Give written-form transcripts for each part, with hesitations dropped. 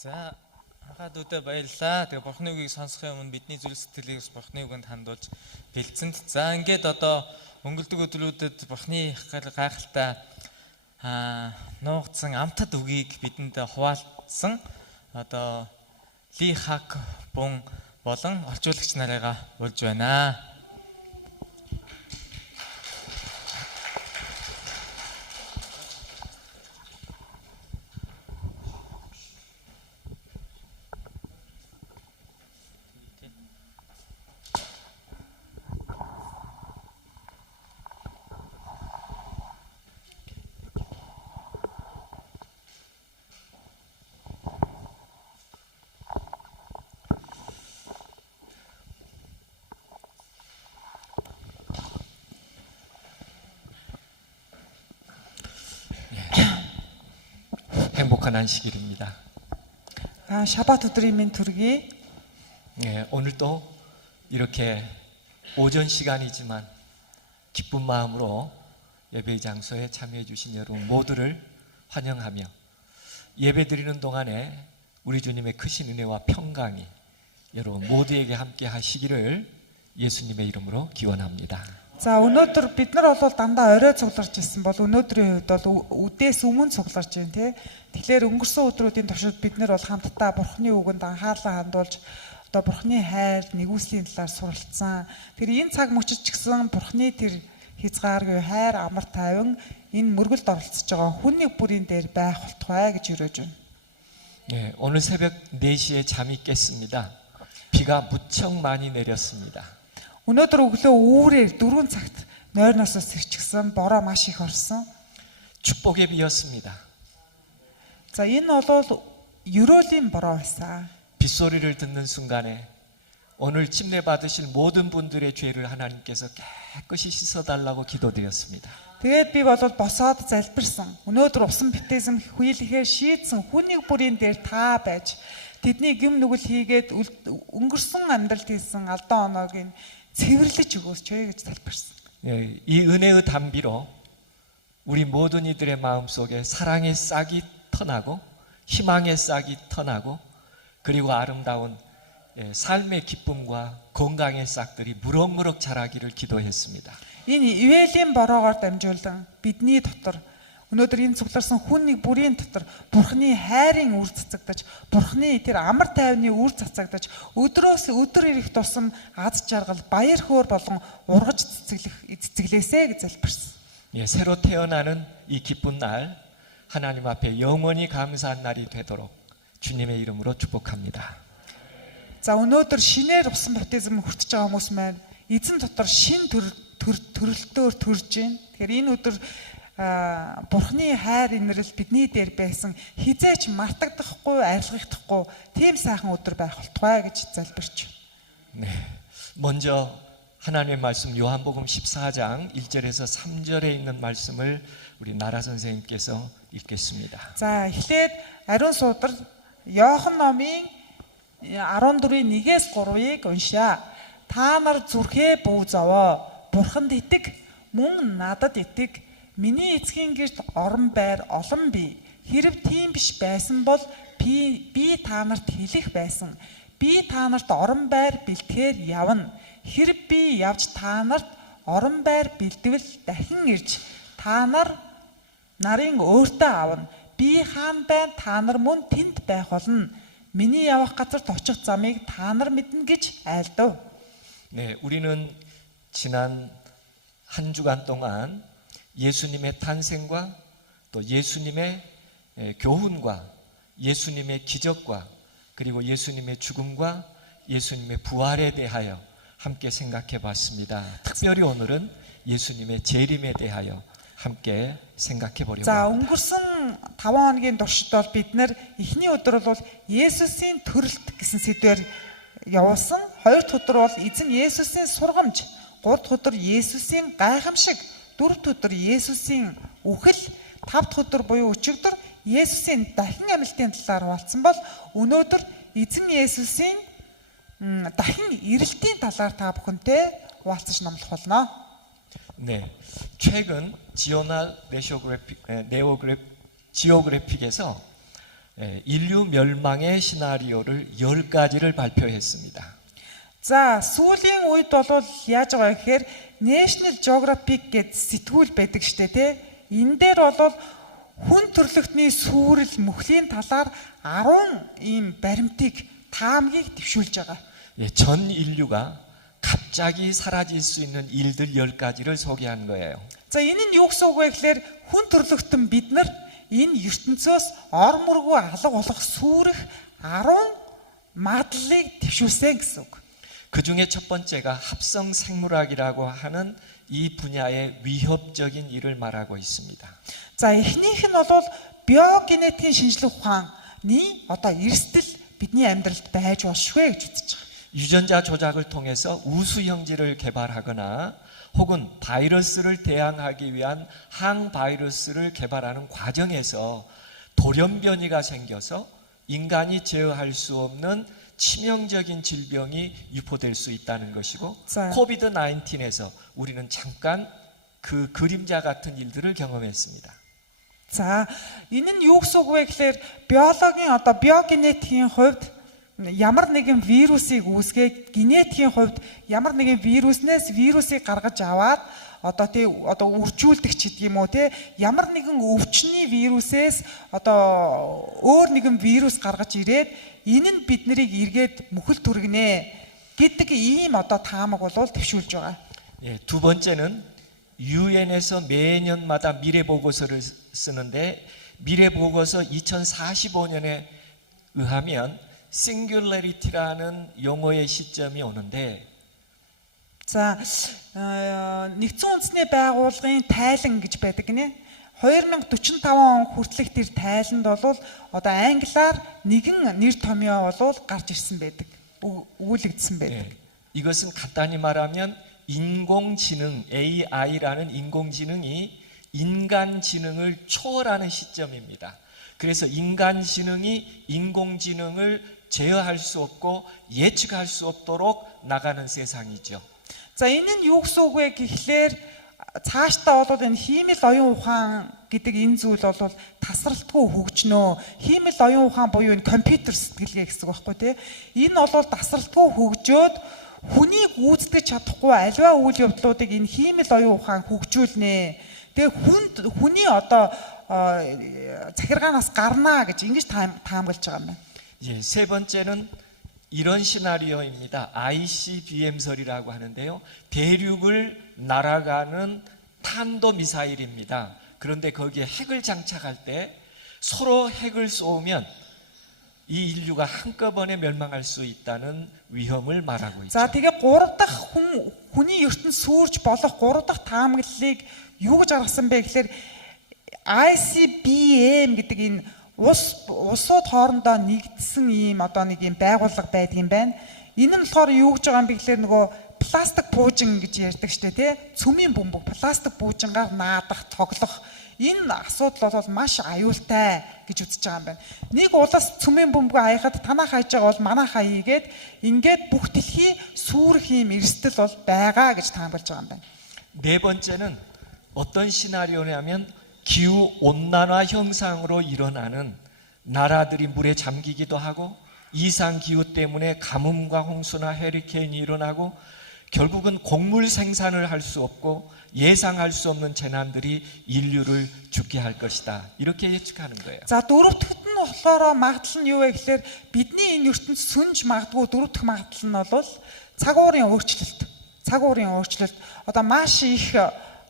За хаад үдэ баярлаа. Тэгээ Бурхны үгийг сонсохын өмнө бидний зүрх сэтгэлийг Бурхны үгэнд хандуулж бэлдсэнд. За ингээд одоо өнгөрдөг өдрүүдэд Бурхны гайхалтай нуугдсан амтад үгийг бидэнд хуваалцсан одоо Ли Хак Бун болон орчуулагч нарыгаа урьж байна. 행복한 안식일입니다. 샤바트 өдрийн минь төргий. 예, 오늘도 이렇게 오전 시간이지만 기쁜 마음으로 예배 장소에 참여해 주신 여러분 모두를 환영하며 예배 드리는 동안에 우리 주님의 크신 은혜와 평강이 여러분 모두에게 함께 하시기를 예수님의 이름으로 기원합니다. За өнөөдөр бид нар бол дандаа орой цугларч ирсэн бол өнөөдрийн үед бол үдээс өмнө цугларч байна тий. Тэгэхээр өнгөрсөн өдрүүдийн туршид бид нар бол хамтдаа Бурхны үгэнд анхаарлаа хандуулж одоо Бурхны хайр, нэгүслийн талаар суралцсан. Тэр энэ цаг мөчид ч гэсэн Бурхны тэр хязгааргүй хайр, амар тайван энэ мөргөлд оролцож байгаа хүн нэг бүрийн дээр байх болтугай гэж өрөөж байна. 예, 오늘 새벽 4시에 잠이 깼습니다. 비가 무척 많이 내렸습니다. Өнөөдөр өглөө үүрээр 4 цагт нойрноос сэрчгсэн бороо маш их орсон. 축복의 비였습니다. За энэ бол ерөөлийн бороо байсан. 빗소리를 듣는 순간에 오늘 침례 받으실 모든 분들의 죄를 하나님께서 깨끗이 씻어달라고 기도드렸습니다. Тэгээд би бол босоод залбирсан. Өнөөдөр усан бэптизм хүйлэхээр шийдсэн хүн нэг бүрийн дээр та байж тэдний гэм нүгэл хийгээд өнгөрсөн амьдралд хийсэн алдаа оноогийн цэвэрлэж өгөөсчэй гэж залбирсан. 예, 이 은혜의 담비로 우리 모든 이들의 마음속에 사랑의 싹이 터나고 희망의 싹이 터나고 그리고 아름다운 삶의 기쁨과 건강의 싹들이 무럭무럭 자라기를 기도했습니다. Энэ ивэлийн бороогоор дамжуулан бидний дотор өнөөдөр энэ цугларсан хүн нэг бүрийн дотор Бурхны хайрын үр цацагдаж, Бурхны тэр амар тайвны үр цацагдаж, өдрөөс өдөр ирэх тусам аз жаргал, баяр хөөр болон ургаж цэцэглээсэ гэж залбирсан. 예, 새로 태어나는 이 기쁜 날 하나님 앞에 영원히 감사한 날이 되도록 주님의 이름으로 축복합니다. За өнөөдөр шинээр усан баптизм хүртэж байгаа хүмүүс маань эзэн дотор шин төрөлтөөр төрж байна. Тэгэхээр энэ өдөр Бурхны хайр инрэл бидний дээр байсан хизээч мартагдахгүй, арилгахдахгүй тийм сайхан өдөр байх болтугай гэж залбирч. 네. 먼저 하나님의 말씀 요한복음 14장 1절에서 3절에 있는 말씀을 우리 나라 선생님께서 읽겠습니다. За эхлээд ариун суудар Иохан номын 14-ийн 1-ээс 3-ыг уншаа. Та нар зүрхээ бүү зовоо. Бурханд итэг, мөн надад итэг. Миний эцгийн гэрт орон байр олон бий. Хэрв тийм биш байсан бол би та нарт хэлэх байсан. Би та нарт орон байр бэлтгэхээр явна. Хэрв би явж та нарт орон байр бэлтгэвэл дахин ирж та нарын өөртөө авна. Би хаан байна, та нар мөн тэнд байх болно. Миний явах газарт очих замыг та нар мэднэ гэж айлдав. 네, 우리는 지난 한 주간 동안 예수님의 탄생과 또 예수님의 교훈과 예수님의 기적과 그리고 예수님의 죽음과 예수님의 부활에 대하여 함께 생각해 봤습니다. 특별히 오늘은 예수님의 재림에 대하여 함께 생각해 보려고 За 합니다. өнгөрсөн 5 хоногийн туршид бол бид нэр эхний өдөр бол Есүсийн төрөлт гэсэн сэдвээр явуулсан. Хоёр дахь өдөр бол эзэн Есүсийн сургамж, гурав дахь өдөр Есүсийн гайхамшиг, дөрөв дахь өдөр Есүсийн үхэл, тав дахь өдөр буюу өчигдөр Есүсийн дахин амьлтын талаар хуваалцсан бол өнөөдөр эзэн Есүсийн дахин ирэлтийн талаар та бүхэнтэй хуваалцаж номлох болно. 네, 최근 지오그래픽에서 인류 멸망의 시나리오를 10가지를 발표했습니다. За сүүлийн үед бол яаж байгаа гэхээр National Geographic гэдэг сэтгүүл байдаг штэ тий. Энэ дээр бол хүн төрлөختний сүрэл мөхлийн талаар 10 ийм баримтыг таамгийг дэвшүүлж байгаа. 예, 전 인류가 갑자기 사라질 수 있는 일들 10가지를 소개한 거예요. За энэ нь юу гэсэн үг вэ гэхээр хүн төрлөختөн бид нар энэ ертөнцөөс ор мөргөө алга болох сүрэх 10 магадлалыг дэвшүүлсэн гэсэн үг. 그 중에 첫 번째가 합성 생물학이라고 하는 이 분야의 위협적인 일을 말하고 있습니다. За эхнийх нь бол биогенетикийн шинжилгээ ухааны одоо эрсдэл бидний амьдралд байж болшгүй гэж үзэж байгаа. 유전자 조작을 통해서 우수 형질을 개발하거나 혹은 바이러스를 대항하기 위한 항바이러스를 개발하는 과정에서 돌연변이가 생겨서 인간이 제어할 수 없는 치명적인 질병이 유포될 수 있다는 것이고 자. 코비드 19에서 우리는 잠깐 그 그림자 같은 일들을 경험했습니다. За энэ нь юу гэсэн үг вэ гэхээр биологийн одоо биогенетикийн хувьд ямар нэгэн вирусыг үүсгээд генетикийн хувьд ямар нэгэн вируснээс вирусыг гаргаж аваад одоо үржүүлдэг ч гэдэг юм уу те ямар нэгэн өвчний вирусээс одоо өөр нэгэн вирус гаргаж ирээд энэ нь бид нарыг эргээд мөхөл түргэнэ гэдэг ийм одоо таамаг бол төвшүүлж байгаа. 예, 두 번째는 유엔에서 매년마다 미래 보고서를 쓰는데 미래 보고서 2045년에 의하면 singularity라는 용어의 시점이 오는데 За нэгдсэн үндэсний байгууллагын тайлан гэж байдаг гинэ. 2045 он хүртэлх тэр тайланд бол одоо англиар нэгэн нэр томьёо бол гарч ирсэн байдаг. Өгүүлэгдсэн байдаг. 예, 이것은 간단히 말하면 인공지능 AI라는 인공지능이 인간지능을 초월하는 시점입니다. 그래서 인간지능이 인공지능을 제어할 수 없고 예측할 수 없도록 나가는 세상이죠. За энэ нь юу гэсэн үг вэ гэхлээр цаашдаа бол энэ хиймэл оюун ухаан гэдэг энэ зүйл бол тасралтгүй хөгжнөө. Хиймэл оюун ухаан буюу энэ компьютер сэтгэлгээ гэсэн үг байхгүй тий. Энэ бол тасралтгүй хөгжөөд хүнийг гүйцэтгэж чадахгүй аливаа үйл явдлуудыг энэ хиймэл оюун ухаан хөгжүүлнэ. Тэгээ хүний одоо захиргаанаас гарнаа гэж ингэж таамаглаж байгаа юм байна. 예, 세 번째는 이런 시나리오입니다. ICBM설이라고 하는데요. 대륙을 날아가는 탄도 미사일입니다. 그런데 거기에 핵을 장착할 때 서로 핵을 쏘면 이 인류가 한꺼번에 멸망할 수 있다는 위험을 말하고 있죠. За тэгээ 3 дахь хүний ертөнд сүрж болох 3 дахь таамаглалыг юу гэж гаргасан бэ гэхээр ICBM гэдэг энэ улсууд хоорондоо нэгдсэн ийм одоо нэг ийм байгууллага байдаг юм байна. Энэ нь болохоор юу гэж байгаа юм бэ гэхээр нөгөө пластик буужин гэж ярьдаг штэ тий. Цөмийн бөмбөг пластик буужингаар наадах, тоглох энэ асуудал бол маш аюултай гэж үзэж байгаа юм байна. Нэг улаас цөмийн бөмбөг аяхад танаа хайж байгаа бол манаа хаягээд ингээд бүх дэлхийн сүрэх юм эрсдэл бол байгаа гэж таамаглаж байгаа юм байна. 네 번째는 어떤 시나리오냐면 기후 온난화 현상으로 일어나는 나라들이 물에 잠기기도 하고 이상 기후 때문에 가뭄과 홍수나 해리케인이 일어나고 결국은 곡물 생산을 할 수 없고 예상할 수 없는 재난들이 인류를 죽게 할 것이다. 이렇게 예측하는 거예요. За дөрөвдөд нь болохоор магадлал нь юу вэ гэхээр бидний энэ ертөнд сүнж магадгүй дөрөвдөх магадлал нь бол цаг уурын өөрчлөлт. Цаг уурын өөрчлөлт. Одоо маш их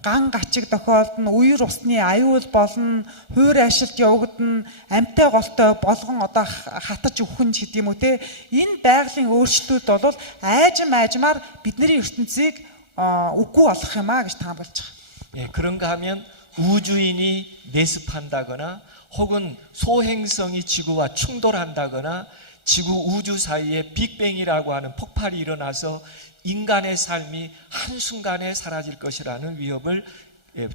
ган гачиг тохиолдно, үер усны аюул болно, хуур ашилт явагдана, амьтай голтой болгон одоо хатаж өвхөн ч гэдэг юм уу те. Энэ байгалийн өөрчлөлтүүд бол айжмаар бидний ертөнцийг үгүй болох юм а гэж таамаглаж байгаа. 예, 그런가 하면 우주인이 내습한다거나 혹은 소행성이 지구와 충돌한다거나 지구 우주 사이에 빅뱅이라고 하는 폭발이 일어나서 인간의 삶이 한순간에 사라질 것이라는 위협을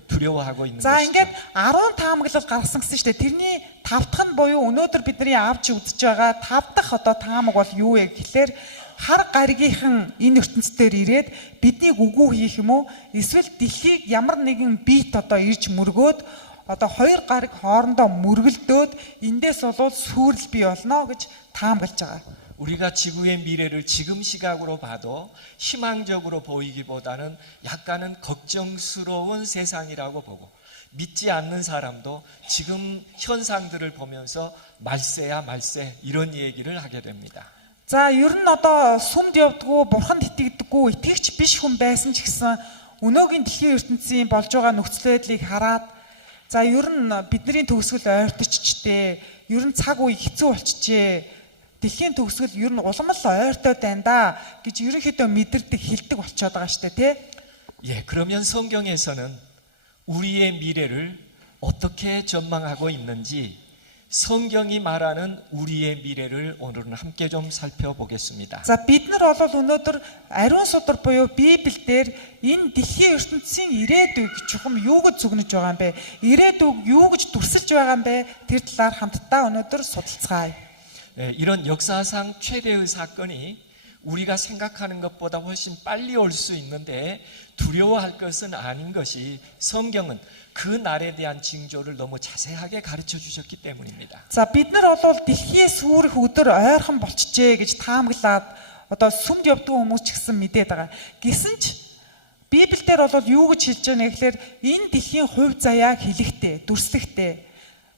두려워하고 있는 За 것이죠. ингээд 10 таамаглал гарсан гэсэн чинь тэрний 5 дахь нь буюу өнөөдөр бидний авч үзэж байгаа 5 дахь одоо таамаг бол юу вэ гэхээр хар гаригийнхан энэ ертөнцийн ирээд биднийг үгүй хийх юм уу эсвэл дэлхийг ямар нэгэн бит одоо ирж мөргөөд одоо хоёр гариг хоорондоо мөргөлдөөд эндээс бол сүрэл бий болно гэж таамаглаж байгаа. 우리가 지구의 미래를 지금 시각으로 봐도 희망적으로 보이기보다는 약간은 걱정스러운 세상이라고 보고 믿지 않는 사람도 지금 현상들을 보면서 말세야 말세 이런 얘기를 하게 됩니다. За ер нь одоо сүмд явдггүй, бурханд итгэдэггүй, итгэгч биш хүн байсан ч гэсэн өнөөгийн дэлхийн ертөнцийн болж байгаа нөхцөл байдлыг хараад за ер нь бидний төгсгөл ойрточчтэй, ер нь цаг үе хэцүү болчихжээ. Дэлхийн төгсгөл ер нь улам л ойртоод байна да гэж ерөнхийдөө мэдэрдэг, хэлдэг болчиход байгаа штэ тий. 예, 그러면 성경에서는 우리의 미래를 어떻게 전망하고 있는지 성경이 말하는 우리의 미래를 오늘은 함께 좀 살펴보겠습니다. За бид нар бол өнөөдөр ариун судар буюу Библиэлд энэ дэлхийн ертөнцийн ирээдүйг чухам юу гэж зүгнэж байгаа юм бэ? Ирээдүйг юу гэж дүрсэлж байгаа юм бэ? Тэр талаар хамтдаа өнөөдөр судалцгаая. 예, 이런 역사상 최대의 사건이 우리가 생각하는 것보다 훨씬 빨리 올 수 있는데 두려워할 것은 아닌 것이 성경은 그 날에 대한 징조를 너무 자세하게 가르쳐 주셨기 때문입니다. За бид нар бол дэлхийн сүрэх өдөр ойрхон болчихжээ гэж таамаглаад одоо сүмд явдаг хүмүүс ч гэсэн мэдээд байгаа. Гэсэн ч Библиэлд бол юу гэж хэлж байгаа нэ гэхээр энэ дэлхийн хувь заяаг хэлэхдээ, дүрслэхдээ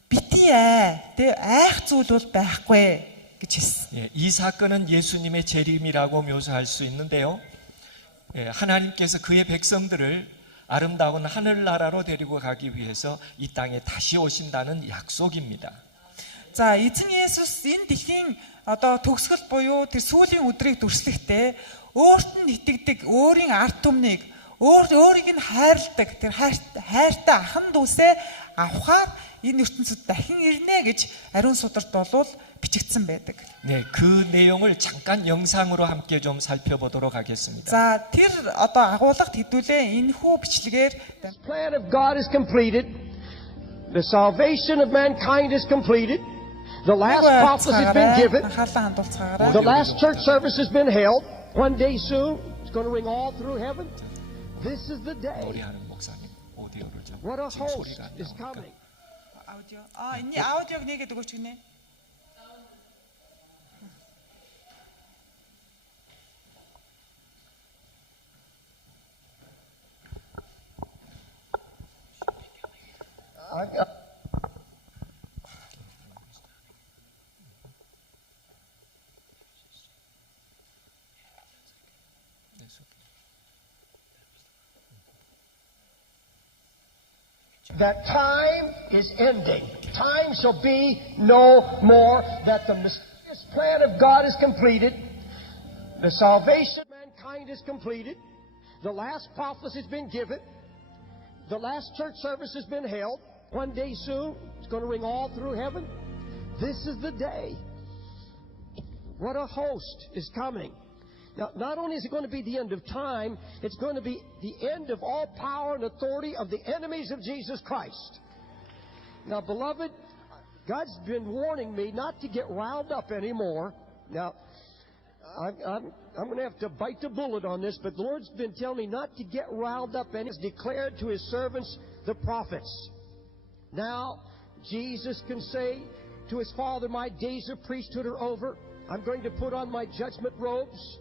битгий тэ айх зүйл бол байхгүй гэж хэлсэн. 예, 이 사건은 예수님의 재림이라고 묘사할 수 있는데요. 예, 하나님께서 그의 백성들을 아름다운 하늘나라로 데리고 가기 위해서 이 땅에 다시 오신다는 약속입니다. За эзэн Есүс энэ дэлхийн одоо төгсгөл буюу тэр сүүлийн өдрийг дүрслэхдээ өөрт нь итгэдэг, өөрийн ард түмнийг, өөрийг нь хайрладаг, тэр хайртай ахан дүүсээ авахаар энэ ертөнцид дахин ирнэ гэж ариун сударт болвол бичигдсэн байдаг. 네, 그 내용을 잠깐 영상으로 함께 좀 살펴보도록 하겠습니다. За тэр одоо агуулгад хэдүүлээ энэхүү бичлэгээр The plan of God is completed. The salvation of mankind is completed. The last prophecy has been given. анхаарлаа хандуулцгаарай. The last church service has been held. One day soon, it's going to ring all through heaven. This is the day. 노래하는 목사님 오디오를 좀 What a 지금 host 소리가 안 is 나오니까. coming. 아우디오. 이 아우디오가 네개 두고 싶네. That time is ending. Time shall be no more. That the mysterious plan of God is completed. The salvation of mankind is completed. The last prophecy has been given. The last church service has been held. One day soon, it's going to ring all through heaven. This is the day. What a host is coming. Now, not only is it going to be the end of time, it's going to be the end of all power and authority of the enemies of Jesus Christ. Now, beloved, God's been warning me not to get riled up anymore. Now, I'm going to have to bite the bullet on this, but the Lord's been telling me not to get riled up, and He's declared to His servants, the prophets. Now, Jesus can say to His Father, my days of priesthood are over. I'm going to put on my judgment robes.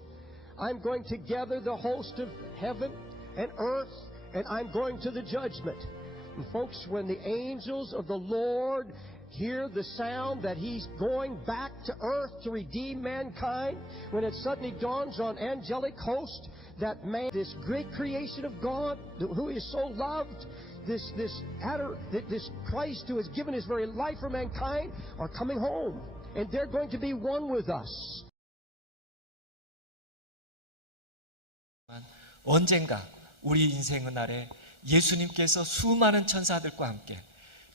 I'm going to gather the host of heaven and earth, and I'm going to the judgment. And folks, when the angels of the Lord hear the sound that He's going back to earth to redeem mankind, when it suddenly dawns on angelic host that man, this great creation of God, who is so loved, this Christ who has given His very life for mankind, are coming home, and they're going to be one with us. 언젠가 우리 인생의 아래 예수님께서 수많은 천사들과 함께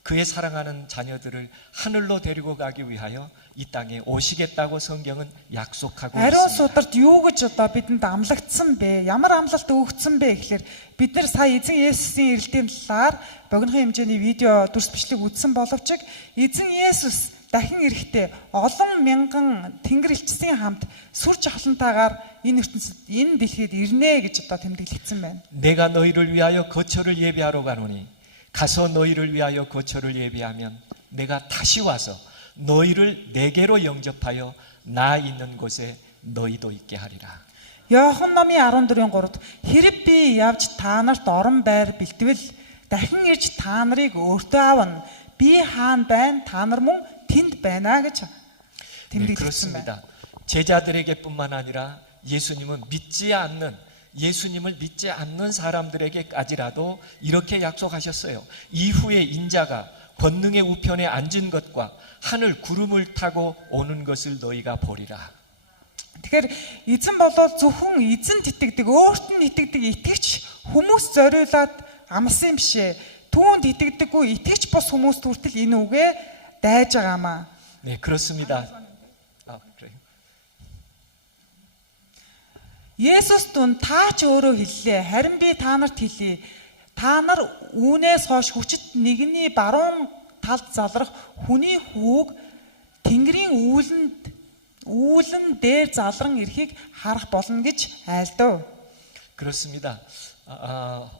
그의 사랑하는 자녀들을 하늘로 데리고 가기 위하여 이 땅에 오시겠다고 성경은 약속하고 Ариун 있습니다. сударт юу гэж одоо бидэнд амлагдсан бэ? Ямар амлалт өгөгдсөн бэ гэхээр бид нар сая эзэн Есүсийн ирэлтийн талаар богинохын хэмжээний видео дүрс бичлэг үзсэн боловч эзэн Есүс дахин ирэхдээ олон мянган тэнгэр элчсийн хамт сүр жавхлантайгаар энэ ертөнцид энэ дэлхийд ирнэ гэж одоо тэмдэглэгдсэн байна. 내가 너희를 위하여 거처를 예비하러 가노니 가서 너희를 위하여 거처를 예비하면 내가 다시 와서 너희를 내게로 영접하여 나 있는 곳에 너희도 있게 하리라. Иохан номын 14:3-д хэрэг би явж та нарт орон байр бэлтгэл дахин ирж та нарыг өөртөө авна. Би хаана байна? Та нар мөн тэнд байна гэж 네, тэмдэглэсэн байна. 그렇습니다. 제자들에게뿐만 아니라 예수님은 예수님을 믿지 않는 사람들에게까지라도 이렇게 약속하셨어요. 이후에 인자가 권능의 우편에 앉은 것과 하늘 구름을 타고 오는 것을 너희가 보리라. Тэгэхээр эзэн болоод зөвхөн эзэн итгэдэг, өөрт нь итгэдэг итгэгч хүмүүс зориулаад амлсан юм бишээ. Түүнд итгэдэггүй итгэгч бос хүмүүст хүртэл энэ үгээ дайж байгаамаа. 네, 그렇습니다. 그래요. Есүс түн та ч өөрөө хэллээ. Харин би та нарт хэлье. Та нар үүнээс хойш хүчит нэгний баруун талд залрах хүний хүүг Тэнгэрийн үүлэн дээр залран ирэхийг харах болно гэж айлдав. 그렇습니다.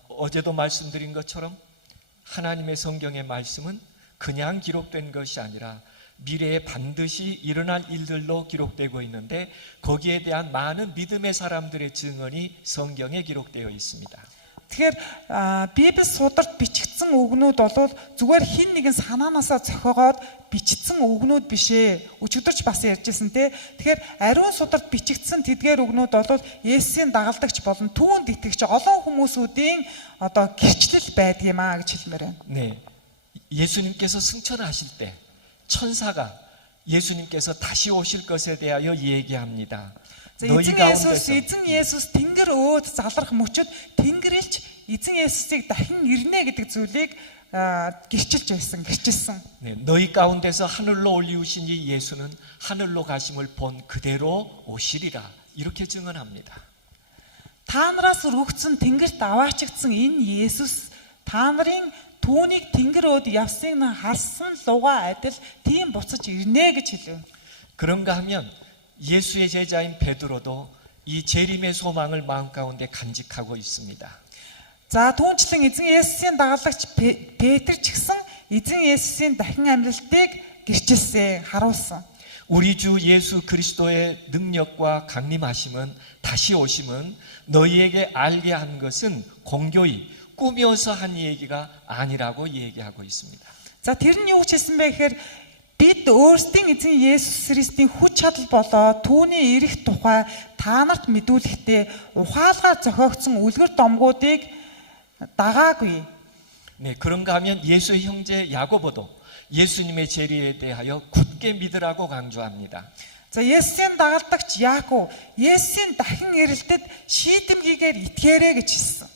어제도 말씀드린 것처럼 하나님의 성경의 말씀은 그냥 기록된 것이 아니라 미래에 반드시 일어날 일들로 기록되고 있는데 거기에 대한 많은 믿음의 사람들의 증언이 성경에 기록되어 있습니다. Тэгэхээр Библи сударт бичигдсэн үгнүүд бол зүгээр хин нэгэн санаанаасаа зохиогоод бичигдсэн үгнүүд биш ээ. Өчигдөрч бас ярьжсэн те. Тэгэхээр ариун сударт бичигдсэн тэдгээр үгнүүд бол Есүсийн дагалдагч болон түүнд итгэгч олон хүмүүсүүдийн одоо гэрчлэл байдаг юм аа гэж хэлмээр байна. 네, 예수님께서 승천하실 때 천사가 예수님께서 다시 오실 것에 대하여 얘기합니다. 너희 가운데서 эзэн Есүс тэнгэр өөд залрах мөчөд тэнгэрлж эзэн Есүсийг дахин ирнэ гэдэг зүйлийг гэрчилсэн. 네, 너희 가운데서 하늘로 올리우신 이 예수는 하늘로 가심을 본 그대로 오시리라 이렇게 증언합니다. Та нараас өргөгдсөн тэнгэрт аваачигдсан энэ Есүс та нарын түүнийг тэнгэр өөд явсныг харсан луга адил тийм буцаж ирнэ гэж хэлв. 그런가 하면 예수의 제자인 베드로도 이 재림의 소망을 마음 가운데 간직하고 있습니다. За түүнчлэн эзэн Есүсийн дагалдагч Петр ч гэсэн эзэн Есүсийн дахин амьлалтыг гэрчилсэн, харуулсан. 우리 주 예수 그리스도의 능력과 강림하심은 다시 오심은 너희에게 알게 한 것은 공교히 꾸며서 한 얘기가 아니라고 얘기하고 있습니다. За тэр нь юу ч хэлсэн бэ гэхээр бид өөрсдийн эзэн Есүс Христийн хүч чадал болоо түүний ирэх тухай та нарт мэдүүлэхдээ ухаалгаар зохиогдсон үлгэр домгуудыг дагаагүй. 네, 그런가 하면 예수의 형제 야고보도 예수님의 재림에 대하여 굳게 믿으라고 강조합니다. За Есүсийн дагалдагч Яаков Есүсийн дахин ирэлтэд шийдэмгийгээр итгээрэй гэж хэлсэн.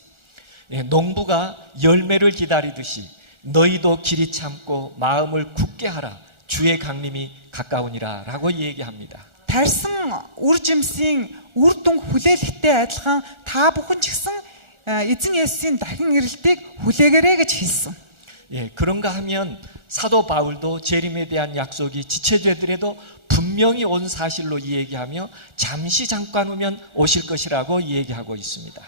네, 농부가 열매를 기다리듯이 너희도 길이 참고 마음을 굳게 하라. 주의 강림이 가까우니라 라고 얘기합니다. тарьсан үр жимсийн үр дүн хүлээлттэй адилхан та бүхэн ч гэсэн эзэн Есүсийн дахин ирэлтийг хүлээгээрэй гэж хэлсэн. 예, 그런가 하면 사도 바울도 재림에 대한 약속이 지체되더라도 분명히 온 사실로 이야기하며 잠시 잠깐 후면 오실 것이라고 이야기하고 있습니다.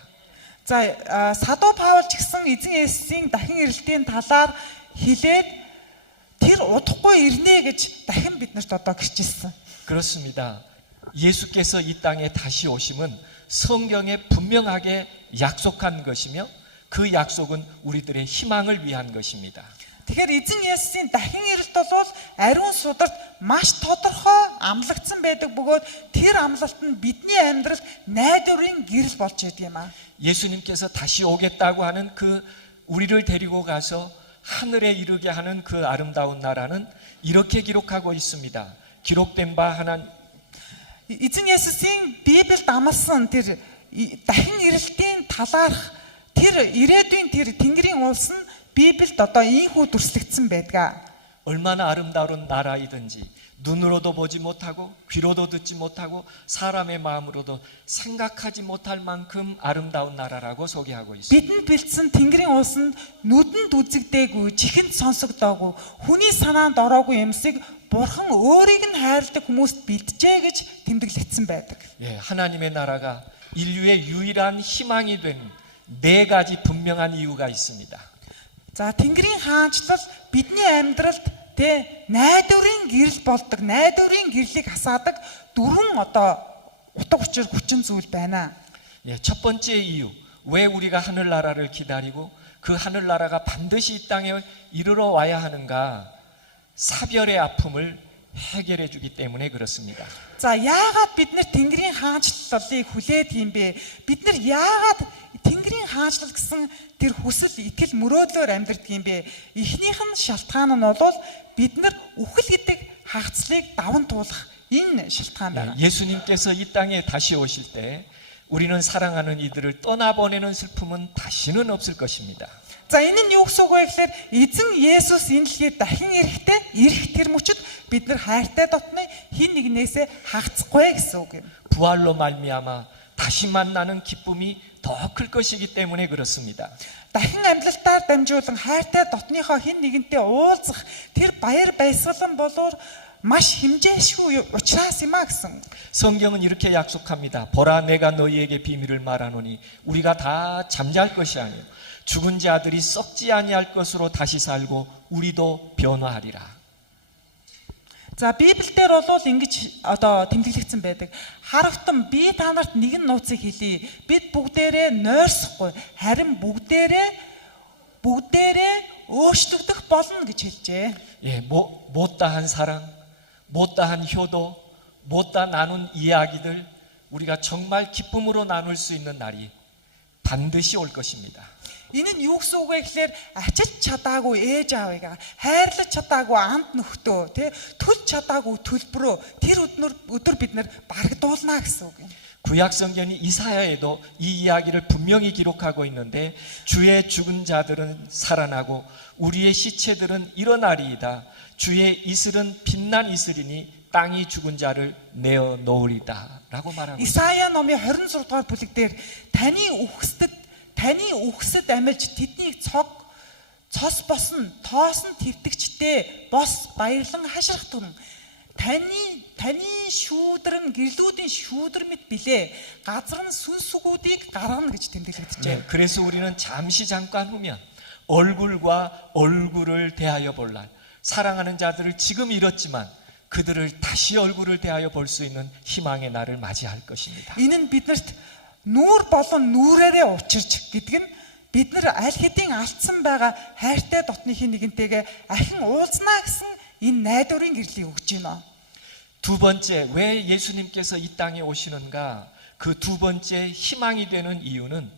За садуу Паул ч гэсэн эзэн Есүсийн дахин ирэлтийн талаар хэлээд тэр удахгүй ирнэ гэж дахин биднэрт одоо гэрчилсэн. 그렇습니다. 예수께서 이 땅에 다시 오심은 성경에 분명하게 약속한 것이며 그 약속은 우리들의 희망을 위한 것입니다. Тэгэхээр эзэн Есүсийн дахин ирэлт бол ариун сударт маш тодорхой амлагдсан байдаг бөгөөд тэр амлалт нь бидний амьдралд найдварын гэрэл болж байдаг юм аа. 예수님께서 다시 오겠다고 하는 그 우리를 데리고 가서 하늘에 이르게 하는 그 아름다운 나라는 이렇게 기록하고 있습니다. 기록된 바 하나 Эзэн Есүсийн Библиэд амласан тэр дахин ирэлтийн талаарх тэр ирээдүйн тэр Тэнгэрийн улс нь Библиэд одоо ийхүү дүрслэгдсэн байдаг. 얼마나 아름다운 나라이든지 눈으로도 보지 못하고 귀로도 듣지 못하고 사람의 마음으로도 생각하지 못할 만큼 아름다운 나라라고 소개하고 있습니다. Бидэнд бэлдсэн Тэнгэрийн улс нь нүдэнд үзэгдээгүй, чихэнд сонсогдоогүй, хүний санаанд ороогүй юмсыг Бурхан өөрийг нь хайрладаг хүмүүст бэлджээ гэж тэмдэглэгдсэн байдаг. 예, 하나님의 나라가 인류의 유일한 희망이 된 네 가지 분명한 이유가 있습니다. За Тэнгэрийн хаанчлал бидний амьдралд найдварын гэрэл болдог, найдварын гэрлийг хасаадаг дөрвөн одоо утга учир хүчин зүйл байна. 예, 첫 번째 이유, 왜 우리가 하늘나라를 기다리고 그 하늘나라가 반드시 이 땅에 이르러 와야 하는가? 사별의 아픔을 해결해 주기 때문에 그렇습니다. За яагаад бид нэр Тэнгэрийн хаанчлалыг хүлээд юм бэ? Бид нар яагаад Тэнгэрийн хаанчлал гэсэн тэр хүсэл итгэл мөрөөдлөөр амьдрдаг юм бэ? Эхнийх нь шалтгаан нь бол бид нар үхэл гэдэг хагацлыг даван туулах энэ шалтгаан байна. 예수님께서 이 땅에 다시 오실 때 우리는 사랑하는 이들을 떠나보내는 슬픔은 다시는 없을 것입니다. За энэ нь юу гэсэн үг вэ гэхээр эзэн Есүс энэ дэлхийд дахин ирэх тэр мөчид бид нар хайртай дотны хин нэгнээсээ хагацхгүй гэсэн үг юм. 부활로 말미암아 다시 만나는 기쁨이 더 클 것이기 때문에 그렇습니다. Дахин амьдлалтаар дамжуулан хайртай дотныхоо хин нэгэнтэй уулзах тэр баяр баясгалан болоор маш хэмжээшгүй учраас юм а гэсэн. 성경은 이렇게 약속합니다. 보라 내가 너희에게 비밀을 말하노니 우리가 다 잠잘 것이 아니요 죽은 자들이 썩지 아니할 것으로 다시 살고 우리도 변화하리라. За Библиэлд бол ингэж одоо тэмдэглэгдсэн байдаг. Харагтан би та нарт нэгэн нууцыг хэлье. Бид бүгдээрээ нойрсохгүй харин бүгдээрээ өөрчлөгдөх болно гэж хэлжээ. 예, 못다한 사랑, 못다한 효도, 못다 나눈 이야기들 우리가 정말 기쁨으로 나눌 수 있는 날이 반드시 올 것입니다. Энэ нь юу гэсэн үг вэ гэхээр ачилж чадаагүй ээж аавыгаа, хайрлаж чадаагүй амт нөхдөө, төлж чадаагүй төлбөрөө тэр өдөр бид нар барагдуулна гэсэн үг юм. 구약 성경이 이사야에도 이 이야기를 분명히 기록하고 있는데 주의 죽은 자들은 살아나고 우리의 시체들은 일어나리이다. 주의 이슬은 빛난 이슬이니 땅이 죽은 자를 내어 놓으리다라고 말하고 있습니다. Исая номын 26 дугаар бүлэг дээр таны үхсэд амилж тэднийг цос босно, тоос нь твтгчтэй бос баярлан хаширхдагн. Таны шүүдрэн гэрлүүдийн шүүдэр мэт билээ. Газар нь сүнсүгүүдийг гаргана гэж тэмдэглэгдэжээ. 그래서 우리는 잠시 잠깐 후면 얼굴과 얼굴을 대하여 볼 날, 사랑하는 자들을 지금 잃었지만 그들을 다시 얼굴을 대하여 볼 수 있는 희망의 날을 맞이할 것입니다. Энэ нь биднэрт нүүр болон нүрээрээ учирч гэдэг нь бид нар аль хэдийн алдсан байгаа хайртай дотныхын нэгэнтэйгээ ахин уулзнаа гэсэн энэ найдварын гэрлийг өгч байна. 두 번째, 왜 예수님께서 이 땅에 오시는가? 그 두 번째 희망이 되는 이유는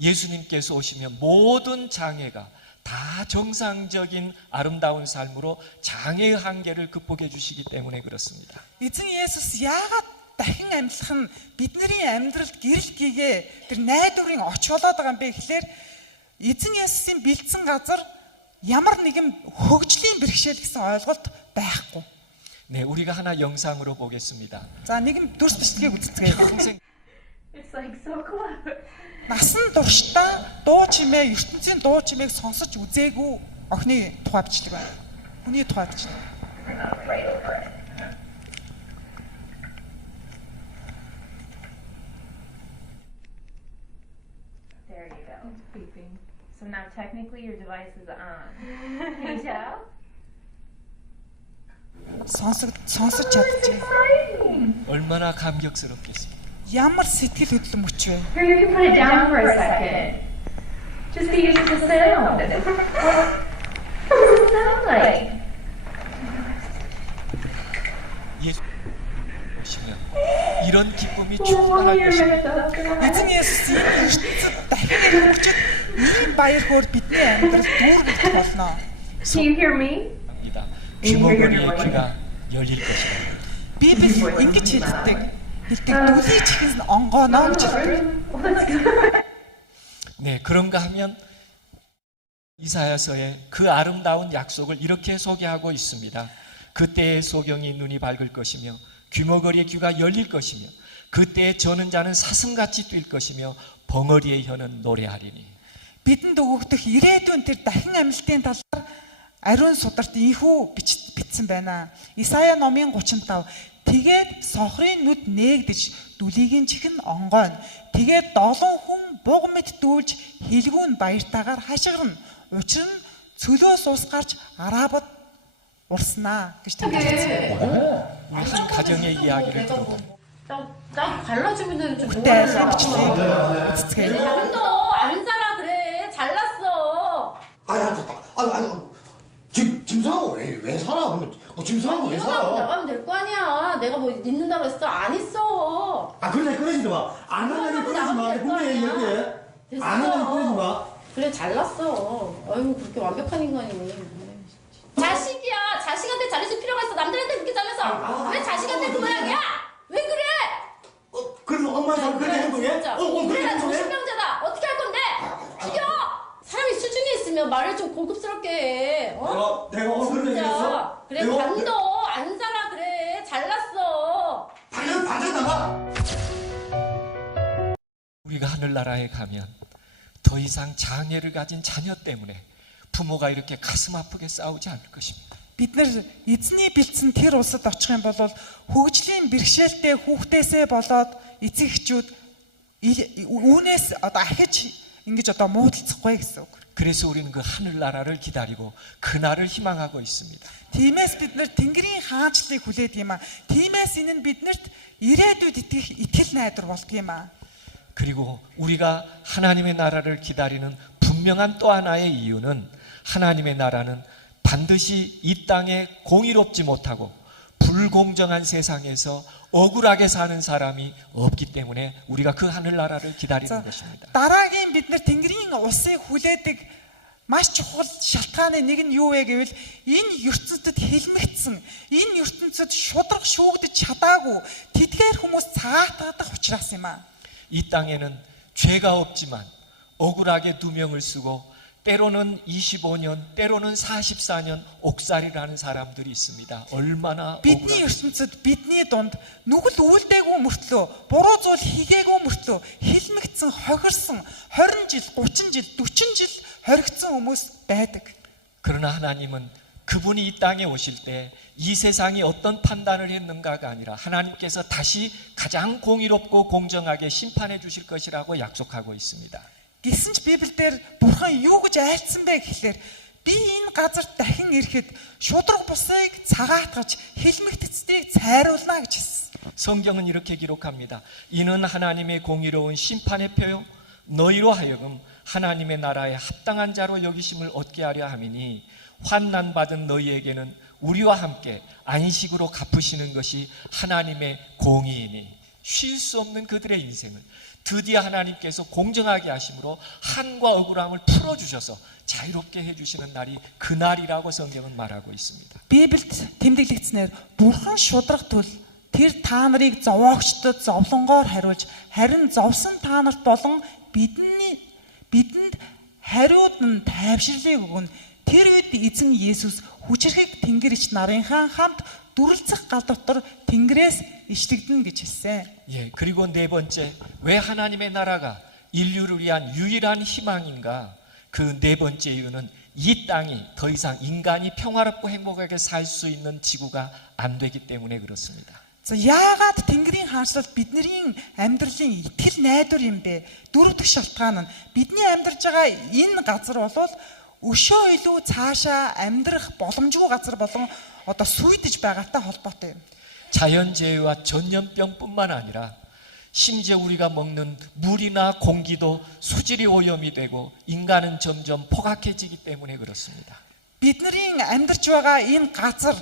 예수님께서 오시면 모든 장애가 다 정상적인 아름다운 삶으로 장애의 한계를 극복해 주시기 때문에 그렇습니다. Эзэн Есүс яагаад дахин амьдлах нь бидний амьдралд гэрэл гээгээ тэр найдварын оч болоод байгаа юм бэ гэхээр эзэн Есүсийн бэлдсэн газар ямар нэгэн хөгжлийн бэрхшээл гэсэн ойлголт байхгүй. 네, 우리가 하나 영상으로 보겠습니다. За нэгэн дүрс бичлэгийг үздэцгээе. 평생 It's like so close. Насан туршдаа дуу чимээ, ертөнцийн дуу чимээг сонсож үзээгүй охины тухай бичлэг байна. Хүний тухай бичлэг. There you go. It's beeping. So now technically your device is on. Can you tell? сонсож чадчих. 얼마나 감격스럽겠습니까? Ямар сэтгэл хөдлөмж вэ? Here, you can put it down for a second. Just to use the sound. What does it sound like? 예수 보시면 이런 기쁨이 충만할 것입니다. Эзэн Есүс ертөнцид дахин ирэх ийм баяр хөөр бидний амьдралд дүүргэх болно. Can you hear me? 귀머거리의 귀가 열릴 것입니다. Библи ингэж хэлдэг. дүлий чихэн онгоно гэж хэлдэг. Let's go. 네, 그런가 하면 이사야서의 그 아름다운 약속을 이렇게 소개하고 있습니다. 그때의 소경이 눈이 밝을 것이며 귀머거리의 귀가 열릴 것이며 그때의 저는 자는 사슴같이 뛸 것이며 벙어리의 혀는 노래하리니. Бидэнд өгөгдөх ирээдүйн тэр дахин амлалтын талаар ариун сударт ийхүү бичсэн байна. Исая номын 35. Тэгээд сохрын нүд нээгдэж дүлийгийн чихэн онгойно. Тэгээд 7 хүн буг мэт дүүлж хэлгүүн баяртаагаар хашгирна. Учир нь цөлөөс ус гарч арабад урснаа гэж тэмдэглэсэн. 우리 한 가정의 이야기를 들어봅니다. 나 갈라지면 좀 Бүгдээ айлын бичлэгийг үздэцгээе. 너 안 살아 그래 잘났어. 아니, 짐 사고 왜 살아? 짐 사고 왜 일어나고 살아? 나가면 될 거 아니야. 내가 뭐 있는다고 했어 안 있어. 그래 끊어지지 마. 안 한다니 끊어지 마. 분명히 얘기해. 안 한다니 끊어지 마. 그래 잘났어. 아이고 그렇게 완벽한 인간이니. 자식이야. 자식한테 잘해줄 필요가 있어. 남들한테 그렇게 잘해서 왜 자식한테 그 모양이야? 왜 그래? 그래서 엄마한테 그렇게 행동해? 진짜. 그렇게 그래 나 행동해? 정신병자다. 어떻게 할 건데? 죽여. 사람이 수준이 있으면 말을 좀 고급스럽게 해. 어? 내가 그런 얘기 했어? 그래 반도 안 살아 그래 잘났어. 당연 받아다가. 우리가 하늘나라에 가면 더 이상 장애를 가진 자녀 때문에 부모가 이렇게 가슴 아프게 싸우지 않을 것입니다. Бид нар эзний бэлдсэн тэр улсад очих юм бол хөгжлийн бэрхшээлтэй хүүхдээсээ болоод эцэг эхчүүд үүнээс одоо ахиж ингэж одоо муудалцахгүй гэсэн үг. 그래서 우리는 그 하늘나라를 기다리고 그날을 희망하고 있습니다. Тиймээс бид нар Тэнгэрийн хаанчлалыг хүлээд юм а. Тиймээс энэ нь биднэрт ирээдүйд итгэх итгэл найдвар болдго юм а. 그리고 우리가 하나님의 나라를 기다리는 분명한 또 하나의 이유는 하나님의 나라는 반드시 이 땅에 공의롭지 못하고 불공정한 세상에서 억울하게 사는 사람이 없기 때문에 우리가 그 하늘나라를 기다리는 것입니다. Дараагийн бид нар Тэнгэрийн улсыг хүлээдэг маш чухал шалтгааны нэг нь юу вэ гэвэл энэ ертөнцид хэлмэгдсэн, энэ ертөнцид шудраг шүүгдэж чадаагүй тэдгээр хүмүүс цагаатгадах учраас юм а. 이 땅에는 죄가 없지만 억울하게 두 명을 쓰고 때로는 25년, 때로는 44년 옥살이를 하는 사람들이 있습니다. 얼마나 Бидний 억울합니까? ертөнцид бидний дунд нүгэл үйлдээгүй мөртлөө, буруу зүйл хийгээгүй мөртлөө хэлмэгдсэн, хохирсон 20 жил, 30 жил, 40 жил хоригдсон хүмүүс байдаг. 그러나 하나님은 그분이 이 땅에 오실 때 이 세상이 어떤 판단을 했는가가 아니라 하나님께서 다시 가장 공의롭고 공정하게 심판해 주실 것이라고 약속하고 있습니다. Гэсэн ч Библиэлд Бурхан юу гэж айлцсан бэ гэхлээр би энэ газарт дахин ирэхэд шудраг бусыг цагаатгаж хэлмэгдэцдийг цайруулна гэж хэлсэн. 성경은 이렇게 기록합니다. 이는 하나님의 공의로운 심판의 표요 너희로 하여금 하나님의 나라에 합당한 자로 여기심을 얻게 하려 함이니 환난 받은 너희에게는 우리와 함께 안식으로 갚으시는 것이 하나님의 공의이니 쉴 수 없는 그들의 인생을 드디어 하나님께서 공정하게 하심으로 한과 억울함을 풀어주셔서 자유롭게 해주시는 날이 그날이라고 성경은 말하고 있습니다. Библиэд тэмдэглэгдснээр Бурхан шудраг тул тэр та нарыг зовоогчдод зовлонгоор хариулж харин зовсон та нарт болон бидэнд хариуд нь тайвширлыг өгнө. Тэр үед эзэн Есүс хүчрхэг Тэнгэр ич нарынхаа хамт дүрлцэх гал дотор Тэнгэрээс ишлэгдэнэ гэж хэлсэн. 예, 그리고 네 번째, 왜 하나님의 나라가 인류를 위한 유일한 희망인가? 그 네 번째 이유는 이 땅이 더 이상 인간이 평화롭고 행복하게 살 수 있는 지구가 안 되기 때문에 그렇습니다. За яагаад Тэнгэрийн хаанчлал бидний амьдралын итгэл найдвар юм бэ? Дөрөв дэх шалтгаан нь бидний амьдарч байгаа энэ газар бол өшөө илүү цаашаа амьдрах боломжгүй газар болон одоо сүйдэж байгаатай холбоотой юм. 자연재해와 전염병뿐만 아니라 심지어 우리가 먹는 물이나 공기도 수질이 오염이 되고 인간은 점점 포악해지기 때문에 그렇습니다. Бидний амьдарч байгаа энэ газар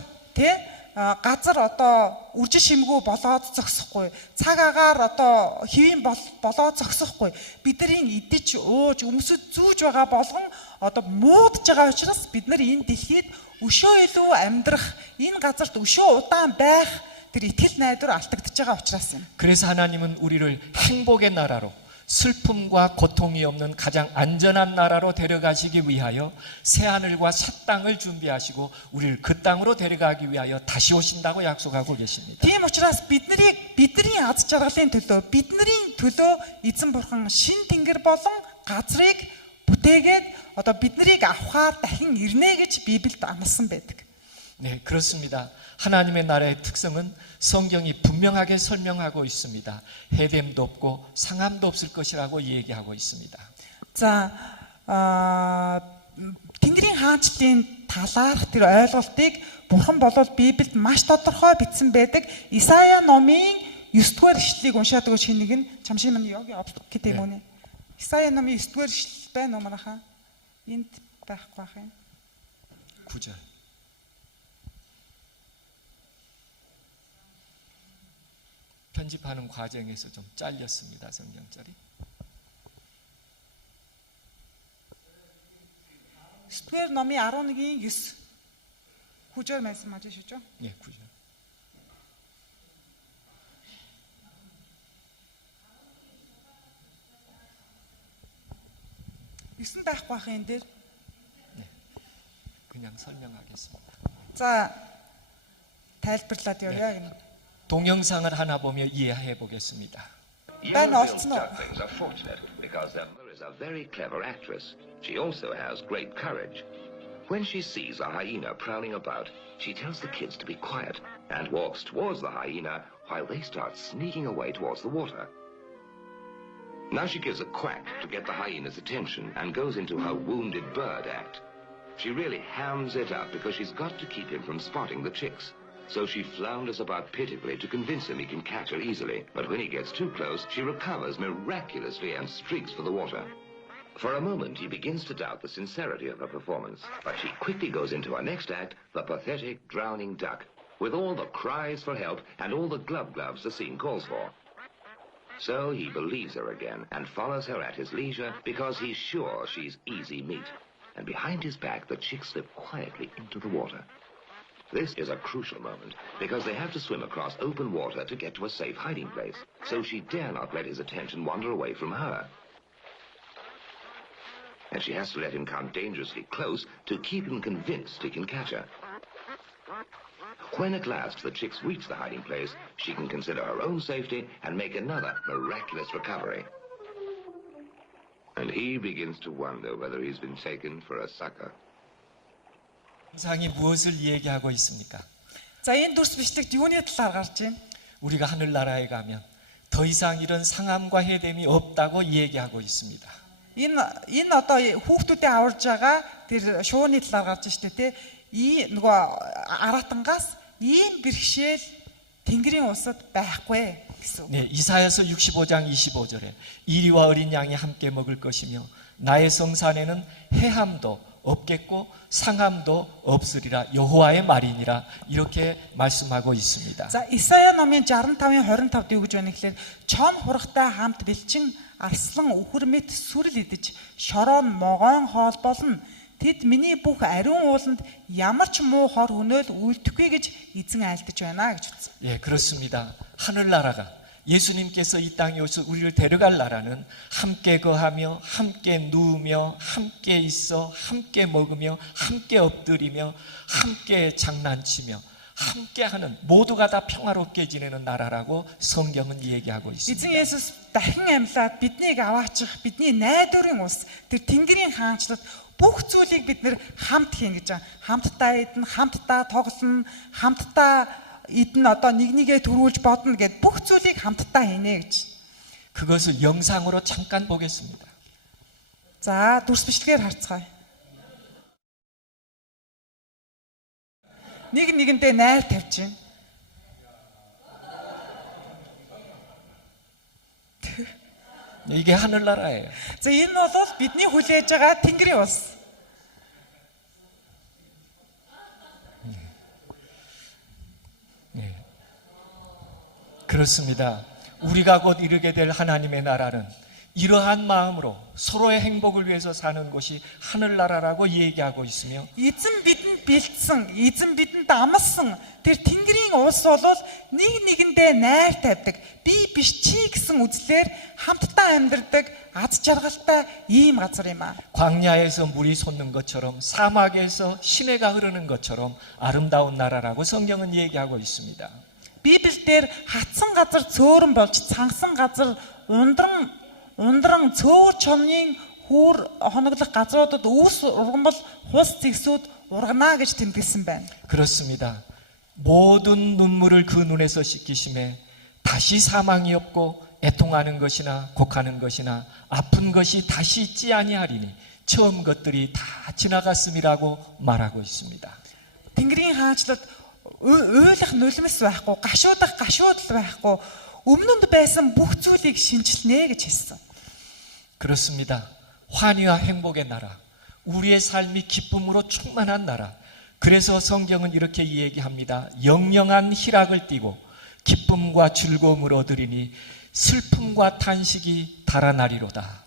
газар одоо үржил шимгүү болоод зогсохгүй, цаг агаар одоо хэвийн болоод зогсохгүй, бидний идэж ууж өмсөж зүүж байгаа болгон одоо муудж байгаа учраас бид нар энэ дэлхийд өшөө илүү амьдрах, энэ газарт өшөө удаан байх тэр итгэл найдвар алдагдж байгаа учраас юм. 그래서 하나님은 우리를 행복의 나라로, 슬픔과 고통이 없는 가장 안전한 나라로 데려가시기 위하여 새하늘과 새 땅을 준비하시고 우리를 그 땅으로 데려가기 위하여 다시 오신다고 약속하고 계십니다. Тийм учраас бидний аз жаргалын төлөө, бидний төлөө эзэн бурхан шин тэнгэр болон газрыг бүтээгээд одоо биднийг авахаар дахин ирнэ гэж Библиэд амласан байдаг. 네, 그렇습니다. 하나님의 나라의 특성은 성경이 분명하게 설명하고 있습니다. 해됨도 없고 상함도 없을 것이라고 얘기하고 있습니다. За Тэнгэрийн хаанчлалын талаарх тэр ойлголтыг бурхан болол Библиэд маш тодорхой бичсэн байдаг. Исая номын 9-р ишлэлийг уншаад өгөх шинийг нь чамшиг минь яг гэдэг юм уу? Исая номын 9-р ишлэл байна уу манайхаа? Энд байхгүй байх юм. 9절. 편집하는 과정에서 좀 잘렸습니다. 성경절이. 9-р номын 11-ийн 9. Хүчээр байсан маж шүү ч. 예, 9절. Юусан байхгүй байх энэ дээр. 네. 그냥 설명하겠습니다. За тайлбарлаад явъя гэнэ. 동영상을 하나 보며 이해해 보겠습니다. Ben olsun o. Ducklings are fortunate because their mother is a very clever actress. She also has great courage. When she sees a hyena prowling about, she tells the kids to be quiet and walks towards the hyena while they start sneaking away towards the water. Now she gives a quack to get the hyena's attention and goes into her wounded bird act. She really hams it up because she's got to keep him from spotting the chicks. So she flounders about pitifully to convince him he can catch her easily. But when he gets too close, she recovers miraculously and streaks for the water. For a moment, he begins to doubt the sincerity of her performance. But she quickly goes into her next act, the pathetic drowning duck, with all the cries for help and all the gloves the scene calls for. So he believes her again and follows her at his leisure because he's sure she's easy meat. And behind his back, the chicks slip quietly into the water. This is a crucial moment because they have to swim across open water to get to a safe hiding place. So she dare not let his attention wander away from her. And she has to let him come dangerously close to keep him convinced he can catch her. When at last the chicks reach the hiding place, she can consider her own safety and make another miraculous recovery. And he begins to wonder whether he's been taken for a sucker. 영상이 무엇을 얘기하고 있습니까? За энэ дүрс бичлэгт юуны талаар гарч байна? 우리가 하늘나라에 가면 더 이상 이런 상함과 해됨이 없다고 얘기하고 있습니다. Энэ одоо хүүхдүүдээ аварж байгаа тэр шууны талаар гарч штэ тий. И нөгөө аратангаас ийм бэрхшээл Тэнгэрийн улсад байхгүй гэсэн. 네, 이사야서 65장 25절에 이리와 어린 양이 함께 먹을 것이며 나의 성산에는 해함도 없겠고 상함도 없으리라 여호와의 말이니라 이렇게 말씀하고 있습니다. За Исая номын 65-ын 25-д юу гэж байна гэхээр чон хурагтай хамт бэлчин арслан үхэр мэт сүрэл идэж шорон могоон хоол болно. Тэд миний бүх ариун ууланд ямар ч муу хор хөнөөл үлдэхгүй гэж эзэн айлдаж байна гэж үзсэн. 예, 그렇습니다. 하늘나라가 예수님께서 이 땅에 오셔서 우리를 데려갈 나라는 함께 거하며 함께 누우며 함께 있어 함께 먹으며 함께 엎드리며 함께 장난치며 함께하는, 모두가 다 평화롭게 지내는 나라라고 성경은 얘기하고 Эзэн 있습니다. Есүс дахин амьлаад биднийг аваачих бидний найдварын ус тэр Тэнгэрийн хаанчлал бүх зүйлийг бид нэр хамт хийнэ гэж байгаа. Хамтдаа идэн, хамтдаа тоглоно, хамтдаа идэн одоо нэг нэгээ төрүүлж бодно гэд бүх зүйлийг хамтдаа хийнэ гэж. 그것을 영상으로 잠깐 보겠습니다. За дүрс бичлэгээр харцгаая. Нэг нэгэндээ найр тавьж байна. 이게 하늘나라예요. За энэ бол бидний хүлээж байгаа Тэнгэрийн ус. 그렇습니다. 우리가 곧 이르게 될 하나님의 나라는 이러한 마음으로 서로의 행복을 위해서 사는 곳이 하늘나라라고 얘기하고 있으며 Эзэн бидэнд бэлдсэн, эзэн бидэнд амласан тэр Тэнгэрийн улс бол нэг нэгэндээ найр тавьдаг. Би биш чи гэсэн үзлээр хамтдаа амьдардаг аз жаргалтай ийм газар юм аа. 광야에서 물이 솟는 것처럼 사막에서 시내가 흐르는 것처럼 아름다운 나라라고 성경은 얘기하고 있습니다. Библиэлд хатсан газар цөөрөн болж цангасан газар ундран цөөр чомны хүүр хоноглох газруудад үүс ургамал хус зэгсүүд ургана гэж тэмдэглэсэн байна. 그렇습니다. 모든 눈물을 그 눈에서 씻기심에 다시 사망이 없고 애통하는 것이나 곡하는 것이나 아픈 것이 다시 있지 아니하리니 처음 것들이 다 지나갔음이라고 말하고 있습니다. Тэнгэрийн хаанчлалд уйлах нулимс байхгүй, гашуудах гашуудал байхгүй, өмнөнд байсан бүх зүйлийг шинжилнэ гэж хэлсэн. 그렇습니다. 환희와 행복의 나라, 우리의 삶이 기쁨으로 충만한 나라. 그래서 성경은 이렇게 얘기합니다. 영영한 희락을 띠고 기쁨과 즐거움을 얻으리니 슬픔과 탄식이 달아나리로다.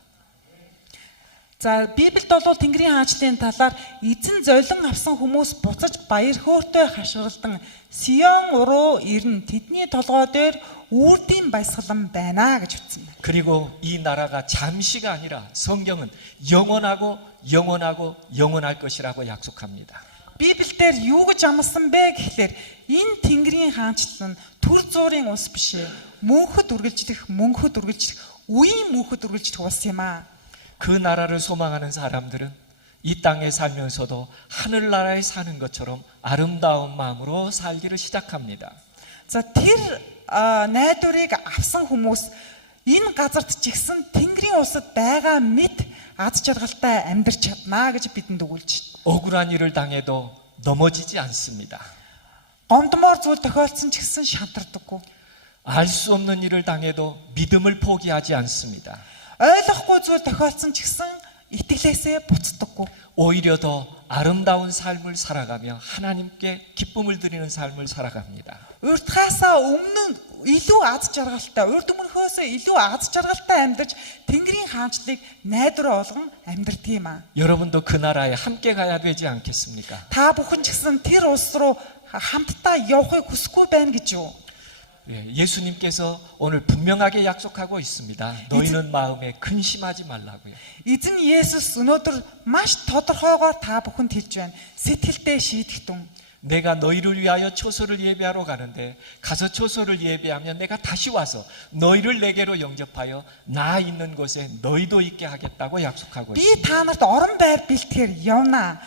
За Библиэд бол Тэнгэрийн хаанчлалын талаар эзэн золин авсан хүмүүс буцаж баяр хөөртэй хашгиралдан Сион уруу ирнэ. Тэдний толгой дээр үрдийн баясгалан байна гэж хэлсэн байна. 그리고 이 나라가 잠시가 아니라 성경은 영원하고 영원하고 영원할 것이라고 약속합니다. Библиэлд юу гэж амласан бэ гэхлээр энэ Тэнгэрийн хаанчлал нь төр зуурын ус биш ээ. Мөнхөд үргэлжлэх, үеийн мөнхөд үргэлжлэх ус юм аа. 그 나라를 소망하는 사람들은 이 땅에 살면서도 하늘나라에 사는 것처럼 아름다운 마음으로 살기를 시작합니다. За тэр найдварыг авсан хүмүүс энэ газарт ч ихсэн Тэнгэрийн улсад байгаа мэд аз жаргалтай амьдарч чадна гэж бидэнд өгүүлж байна. 억울한 일을 당해도 넘어지지 않습니다. Гомдмоор зүйл тохиолдсон ч гэсэн шантардаггүй. 알 수 없는 일을 당해도 믿음을 포기하지 않습니다. Ойлгохгүй зүйл тохиолдсон ч гэсэн итгэлээсээ буцдаггүй. 오히려 더 아름다운 삶을 살아가며 하나님께 기쁨을 드리는 삶을 살아갑니다. Урдхаасаа өмнө илүү аз жаргалтай, урд өмнөхөөсөө илүү аз жаргалтай амьдарч Тэнгэрийн хаанчлалыг найдвар болгон амьдардаг юм аа. 여러분도 그 나라에 함께 가야 되지 않겠습니까? Та бүхэн ч гэсэн тэр улс руу хамтдаа явахыг хүсэхгүй байна гэж юу? 예수님께서 오늘 분명하게 약속하고 있습니다. 너희는 마음에 근심하지 말라고요. Эзэн Есүс өнөөдөр маш тодорхойгоор та бүхэнд хэлж байна. Сэтгэлдээ шийдэх тун. 내가 너희를 위하여 초소를 예배하러 가는데 가서 초소를 예배하면 내가 다시 와서 너희를 내게로 영접하여 나 있는 곳에 너희도 있게 하겠다고 약속하고 Би 있습니다. та нарт орон байр бэлтгэхээр явнаа.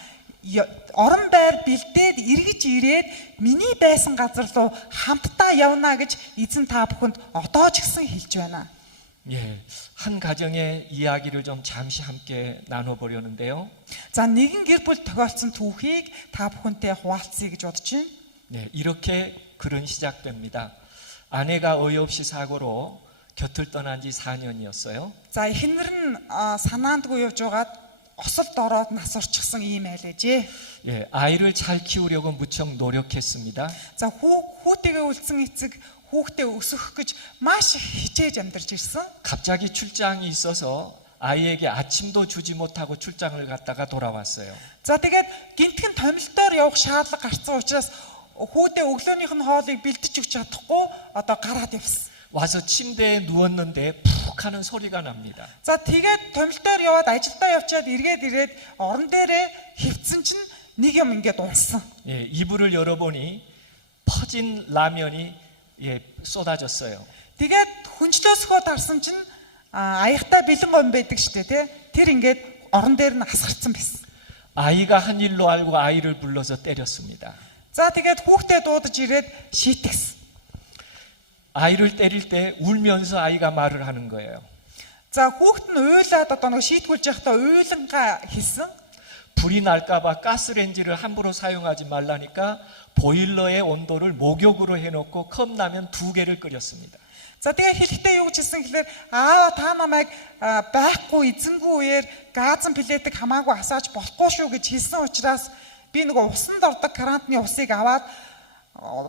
Орон байр бэлдээд эргэж ирээд миний байсан газар руу хамтдаа явнаа гэж эзэн та бүхэнд одоо ч гэсэн хэлж байна. 예, 한 가정의 이야기를 좀 잠시 함께 나눠보려는데요. За нэгэн гэр бүл тохиолдсон түүхийг та бүхэнтэй хуваалцъя гэж бодож байна. 네, 이렇게 글은 시작됩니다. 아내가 어이없이 사고로 곁을 떠난 지 4년이었어요. За эхнэр нь санаандгүй явж байгаад осолд ороод нас орчихсан ийм айлжээ. 예, 아이를 잘 키우려고 무척 노력했습니다. За хүүтэйгээ үлдсэн эцэг хүүхдээ өсгөх гэж маш хичээж амьдарч ирсэн. 갑자기 출장이 있어서 아이에게 아침도 주지 못하고 출장을 갔다가 돌아왔어요. За тэгээд гинтгэн томилтоор явах шаардлага гарсан учраас хүүтэй өглөөнийх нь хоолыг бэлдэж өгч чадахгүй одоо гараад явсан. 와서 침대에 누웠는데 푹 하는 소리가 납니다. За тэгээд томилтоор яваад ажилдаа явчаад ирээд орон дээрээ хөвцөн чинь нэг юм ингээд унсан. 예, 이불을 열어보니 터진 라면이 쏟아졌어요. Тэгээд хүнчлөөсгөө тарсан чинь аяхтай бэлэн гом байдаг штэ тий. Тэр ингээд орон дээр нь асгарсан байсан. 아이가 한 일로 알고 아이를 불러서 때렸습니다. За тэгээд хүүхдээ дуудаж ирээд шийтгсэн. 아이를 때릴 때 울면서 아이가 말을 하는 거예요. За хүүхэд нь уйлаад одоо нэг шийтгүүлж явахдаа уйлангаа хэлсэн. 불이 날까봐 가스레인지를 함부로 사용하지 말라니까 보일러의 온도를 목욕으로 해놓고 컵라면 2개를 끓였습니다. За тэгээ хэлэхдээ юу гэж хэлсэн гэхээр та намайг байхгүй эзэнгүй үеэр газан плетик хамаагүй асааж болохгүй шүү гэж хэлсэн учраас би нөгөө усанд ордог крантны усыг аваад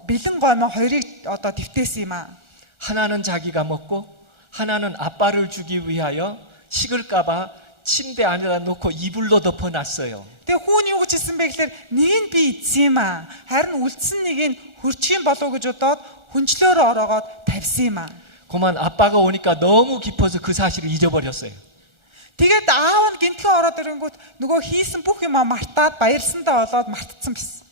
бэлэн гомоо хоёрыг одоо дэвтээсэн юм аа. 하나는 자기가 먹고 하나는 아빠를 주기 위하여 식을까봐 침대 안에다 놓고 이불로 덮어놨어요. Тэгээ хүүн юу гэж хэлсэн бэ гэхээр нэг нь би эзэн юм аа. Харин үлдсэн нэг нь хөрчих юм болов гэж бодоод хүнчлөөрөө ороогоод тавьсан юм аа. 그만 아빠가 오니까 너무 깊어서 그 사실을 잊어버렸어요. Тэгээд аав нь гинтхэн ороод ирэнгүүт нөгөө хийсэн бүх юм мартаад баярсандаа болоод мартцсан байсан.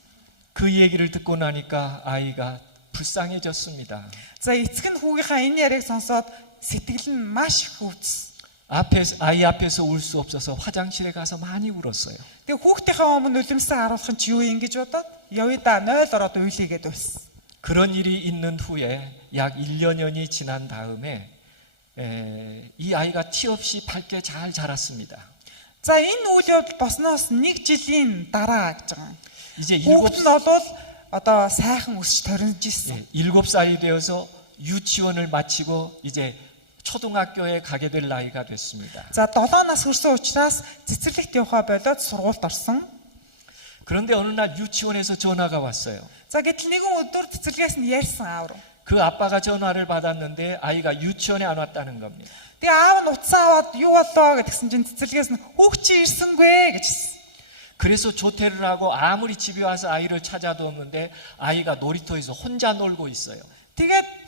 그 얘기를 듣고 나니까 아이가 불쌍해졌습니다. За эцэг нь хүүгийнхаа энэ яриаг сонсоод сэтгэл нь маш их өвдсөн. 아이 앞에서 울 수 없어서 화장실에 가서 많이 울었어요. Тэгээ хүүхдийнхээ өмнө үлэмсэн харуулах нь ч юу юм гэж бодоод явъя да 0 ороод уйлийгээд байсан. 그런 일이 있는 후에 약 1년이 지난 다음에 이 아이가 티 없이 밝게 잘 자랐습니다. За энэ үйл явдал босноос 1 жилийн дараа гэж байгаа. 이제 Хүүхэд нь бол одоо сайхан өсч торинж ирсэн. 7살이 되어서 유치원을 마치고 이제 초등학교에 가게 될 나이가 됐습니다. За 7 нас хүрсэн учраас цэцэрлэгт явахаа болоод сургуульд орсон. 그런데 어느 날 유치원에서 전화가 왔어요. За гэтэл нэгэн өдөр цэцэрлэгээс нь ярьсан аав руу. 그 아빠가 전화를 받았는데 아이가 유치원에 안 왔다는 겁니다. Тэгээ аав нь утсан аваад юу болоо гэдгсэн чинь цэцэрлэгээс нь хүүхд чи ирсэнгүй гэж хэлсэн. 그래서 조퇴를 하고 아무리 집에 와서 아이를 찾아두었는데 아이가 놀이터에서 혼자 놀고 있어요. Тэгээд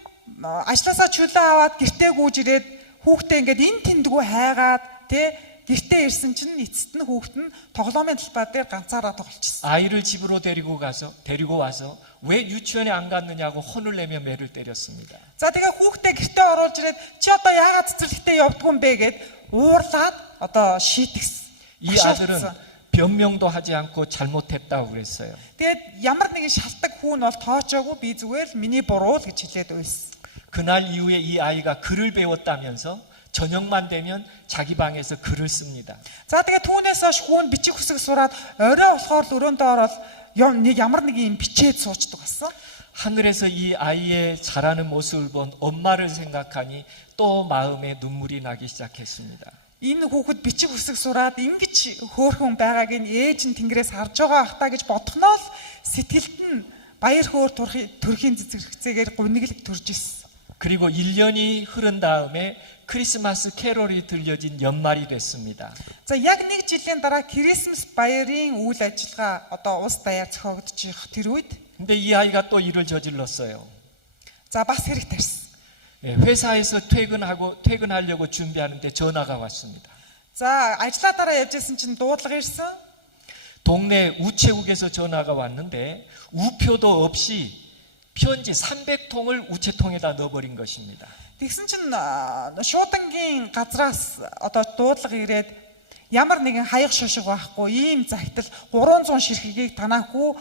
ажлаасаа чөлөө аваад гэртээ гүйж ирээд хүүхдээ ингээд эн тэндгүү хайгаад тэ гэртээ ирсэн чинь эцэст нь хүүхэд нь тоглоомын талбай дээр ганцаараа тоглолчихсон. 아이를 집으로 데리고 와서 왜 유치원에 안 갔느냐고 혼을 내며 매를 때렸습니다. За тэгээ хүүхдээ гэртээ оруулж ирээд чи одоо яагаад цэцэрлэгтээ явдгүй юм бэ гэд уурлаад одоо шийтгсэн. 이 아들은 변명도 하지 않고 잘못했다고 그랬어요. Тэгээд ямар нэгэн шалтгаан хүүн бол тоочоогүй би зүгээр л миний буруу л гэж хэлээд байсан. 그날 이후에 이 아이가 글을 배웠다면서 저녁만 되면 자기 방에서 글을 씁니다. За тэгээ түүнээс хойш хүүн бичих хүсэг сураад орой болохоор л өрөөндөө ороод нэг ямар нэг юм бичээд суучдаг болсон. 하늘에서 이 아이의 자라는 모습을 본 엄마를 생각하니 또 마음에 눈물이 나기 시작했습니다. Энэ хүүхэд бичих хүсэг сураад ингэж хөөрхөн байгааг нь ээж нь тэнгэрээс харж байгаа ах та гэж бодхноо л сэтгэлд нь баяр хөөр төрхийн цэцэрлэгцээгээр гуниглэг төрж ирсэн. 그리고 1년이 흐른 다음에 크리스마스 캐롤이 들려진 연말이 됐습니다. За яг 1 жилийн дараа Крисмас баярын үйл ажиллагаа одоо улс даяар зохиогдож тэр үед 근데 이 아이가 또 일을 저질렀어요. за бас хэрэг тарьсан. 회사에서 퇴근하려고 준비하는데 전화가 왔습니다. За ажлаа дараа явж исэн чинь дуудлага ирсэн. 동네 우체국에서 전화가 왔는데 우표도 없이 편지 300통을 우체통에다 넣어버린 것입니다. Тэгсэн чинь шуудангийн газраас одоо дуудлага ирээд ямар нэгэн хаяг шошиг байхгүй ийм загтал 300 ширхгийг танаагүй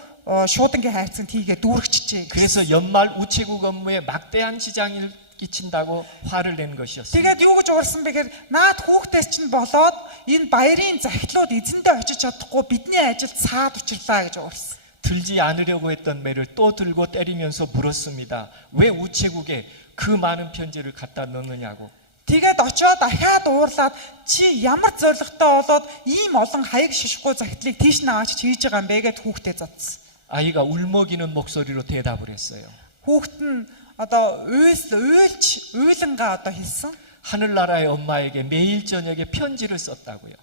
шуудангийн хайрцагт хийгээ дүүргчихжээ. 그래서 연말 우체국 업무에 막대한 지장을 끼친다고 화를 낸 것이었습니다. Тэгээд юу гэж уурсан бэ гэхээр наад хүүхдээс чинь болоод энэ баярын захидлууд эзэндээ очиж чадахгүй бидний ажилд саад учирлаа гэж уурсан. 들지 않으려고 했던 매를 또 들고 때리면서 물었습니다. 왜 우체국에 그 많은 편지를 갖다 넣느냐고. Тэгээд очоод дахиад уурлаад чи ямар зоригтой болоод ийм олон хаяг шишгүй захидлыг тийш наваач хийж байгаа юм бэ гэд хүүхдээ зодсон. 아이가 울먹이는 목소리로 대답을 했어요. Хүүхэд нь одоо уйлангаа одоо хэлсэн. 하늘나라의 엄마에게 매일 저녁에 편지를 썼다고요.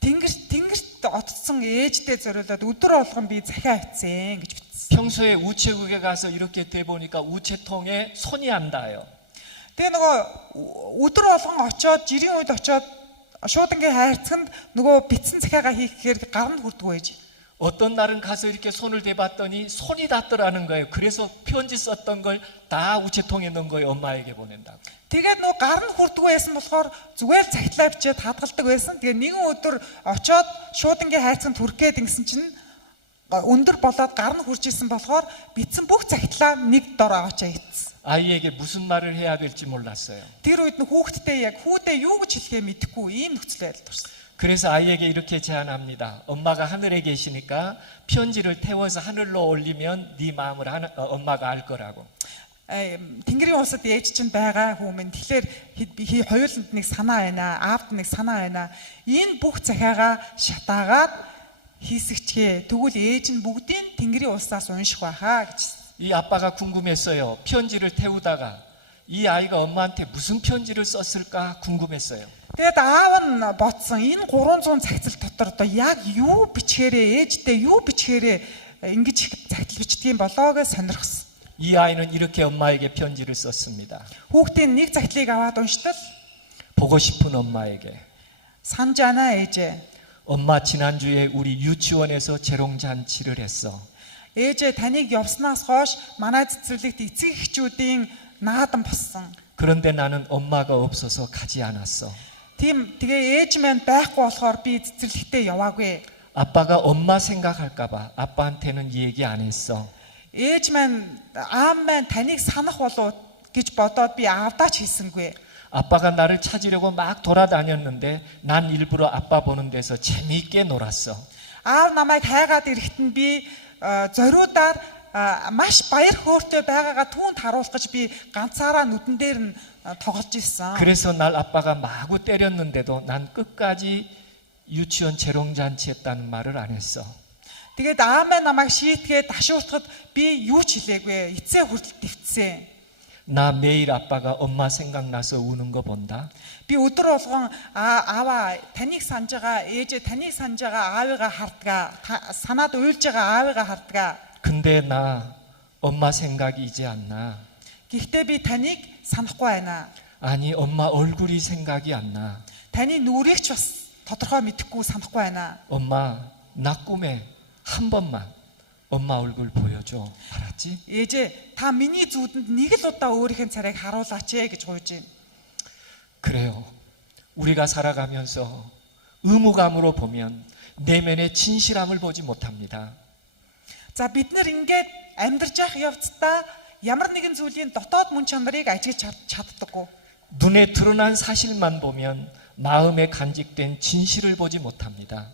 Тэнгэрт отцсон ээжтэй зориулаад өдөр болгон би захиа авцсан гэж бичсэн. 평소에 우체국에 가서 이렇게 돼 보니까 우체통에 손이 안 닿아요. Тэгээ нөгөө өдөр болгон очоод жирийн үед очоод шуудангийн хайрцагт нөгөө битсэн захиагаа хийхээр гаранд хүрдэг байж. 어떤 날은 가서 이렇게 손을 대봤더니 손이 닿더라는 거예요. 그래서 편지 썼던 걸 다 우체통에 넣은 거예요. 엄마에게 보낸다고. Тэгээд нөгөө гар нь хүрдгүй байсан болохоор зүгээр цагтлаа бичээд хадгалдаг байсан. Тэгээд нэгэн өдөр очоод шууд ингээ хайцсан түрх гээд ингэсэн чинь өндөр болоод гар нь хүрч исэн болохоор битсэн бүх цагтлаа нэг дор аваачаа ийдсэн. 아이에게 무슨 말을 해야 될지 몰랐어요. Тэр үед нь хүүхдтэй яг хүүдээ юу гэж хэлэхээ мэдэхгүй ийм нөхцөл байдалд орсон. 그래서 아이에게 이렇게 제안합니다. 엄마가 하늘에 계시니까 편지를 태워서 하늘로 올리면 네 마음을 엄마가 알 거라고. Тэнгэрийн улсад ээж чинь байгаа хүмүүс тэгэхээр хоёуланд нэг санаа байна, аавд нэг санаа байна. Энэ бүх захиагаа шатаагаад хийсэгчгээ. Тэгвэл ээж нь бүгдийг Тэнгэрийн улсаас унших байхаа гэж. 이 아빠가 궁금했어요. 편지를 태우다가 이 아이가 엄마한테 무슨 편지를 썼을까 궁금했어요. Тэгээд аав нь бодсон энэ 300 цагцал дотор одоо яг юу бичгээрээ ээжтэй юу бичгээрээ ингэж цагтл бичдэг юм болоо гэж сонирхсон. 이 아이는 이렇게 엄마에게 편지를 썼습니다. Хүүхдийн нэг цагтлыг аваад унштал 보고 싶은 엄마에게. 산자나 ээжээ. 엄마 지난주에 우리 유치원에서 재롱잔치를 했어. ээжээ таныг явснаас хойш манай цэцэрлэгт эцэг эхчүүдийн наадан болсон. 그런데 나는 엄마가 없어서 가지 않았어. Тэгээ ээж маань байхгүй болохоор би цэцэрлэгтээ яваагүй. 아빠가 엄마 생각할까 봐 아빠한테는 얘기 안 했어. ээж маань аав маань таныг санах болов гэж бодоод би аавдаа ч хэлсэнгүй. 아빠가 나를 찾으려고 막 돌아다녔는데 난 일부러 아빠 보는 데서 재미있게 놀았어. Аав намайг хайгаад ирэхэд нь би зориудаар маш баяр хөөртэй байгаагаа түүнд харуулах гэж би ганцаараа нүдэн дээр нь тоглож ирсэн. 그래서 날 아빠가 마구 때렸는데도 난 끝까지 유치원 재롱잔치 했다는 말을 안 했어. Тэгээд аав маань намайг шийтгээд дашууртахад би юу ч хэлээгүй. Эцээ хүртэл дэвтсэн. 나 매일 아빠가 엄마 생각나서 우는 거 본다. Би өдөр болгон ааваа таныг санаж байгаа, ээжээ таныг санаж байгаа аавыгаа хардгаа, санаад уйлж байгаа аавыгаа хардгаа. 근데 나 엄마 생각이 이제 안 나. Гэхдээ би таныг санахгүй байна. 아니 엄마 얼굴이 생각이 안 나. Таны нүрийг ч бас тодорхой мэдэхгүй санахгүй байна. 엄마 나 꿈에 한 번만 엄마 얼굴 보여줘. 알았지? ээжээ та миний зүудэнд нэг л удаа өөрийнхөө царайг харуулаач гэж гуйж байна. 그래요. 우리가 살아가면서 의무감으로 보면 내면의 진실함을 보지 못합니다. За бид нэр ингээд амьдарч явах явцдаа ямар нэгэн зүйлийн дотоод мөн чанарыг ажиглаж чаддаггүй. 눈에 드러난 사실만 보면 마음에 간직된 진실을 보지 못합니다.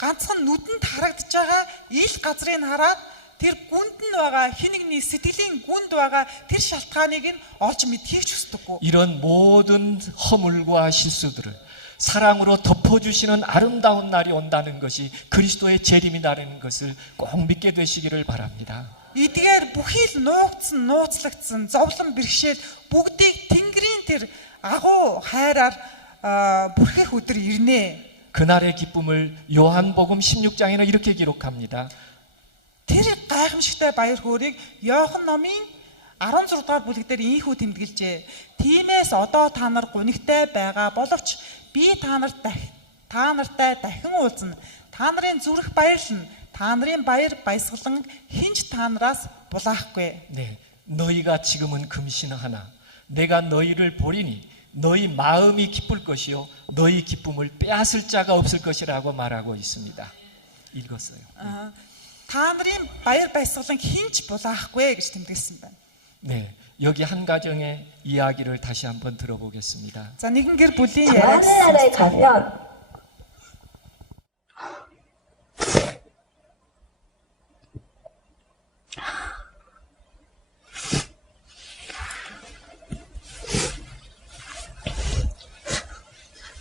Ганцхан нүдэнд харагдаж байгаа ил газрыг хараад тэр гүнд нь байгаа хинэгний сэтгэлийн гүнд байгаа тэр шалтгааныг нь олж мэдхийг ч хүсдэггүй. 이런 모든 허물과 실수들을 사랑으로 덮어주시는 아름다운 날이 온다는 것이 그리스도의 재림이라는 것을 꼭 믿게 되시기를 바랍니다. Эдгээр бүхий л нуугдсан, нууцлагдсан, зовлон бэрхшээл бүгдийг Тэнгэрийн тэр агуу хайраар бүрхэх өдөр ирнэ. 그날의 기쁨을 요한복음 16장에는 이렇게 기록합니다. Тэр гайхамшигтай баяр хөөргийг Иохан номын 16 дугаар бүлэг дээр ийхүү тэмдэглэжээ. Тиймээс одоо та нар гунигтай байгаа боловч би та нартай дахин уулзна. Та нарын зүрх баярлна. Та нарын баяр баясгалан хинч та нараас булаахгүй. 네, 너희가 지금은 금신하나 내가 너희를 보리니 너희 마음이 기쁠 것이요 너희 기쁨을 빼앗을 자가 없을 것이라고 말하고 있습니다. 읽었어요. Та нарын баяр баясгалан хинч булаахгүй гэж тэмдэглэсэн байна. 네, 여기 한 가정의 이야기를 다시 한번 들어보겠습니다. За нэгэн гэр бүлийн яриаг 하늘나라에 가면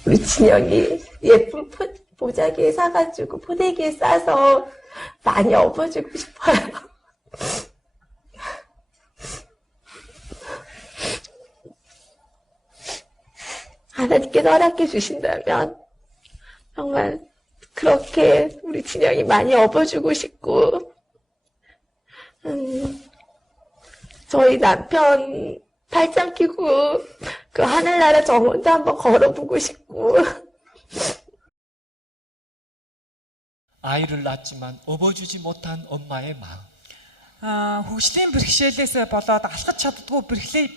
우리 진영이 예쁜 보자기에 사가지고 포대기에 싸서 많이 업어주고 싶어요. 하나님께서 허락해 주신다면 정말 그렇게 우리 진영이 많이 업어주고 싶고 저희 남편 팔짱 끼고 그 하늘나라 정원도 한번 걸어보고 싶고 아이를 낳았지만 업어주지 못한 엄마의 마음. Хөгжлийн бэрхшээлээсээ болоод алхаж чаддгүй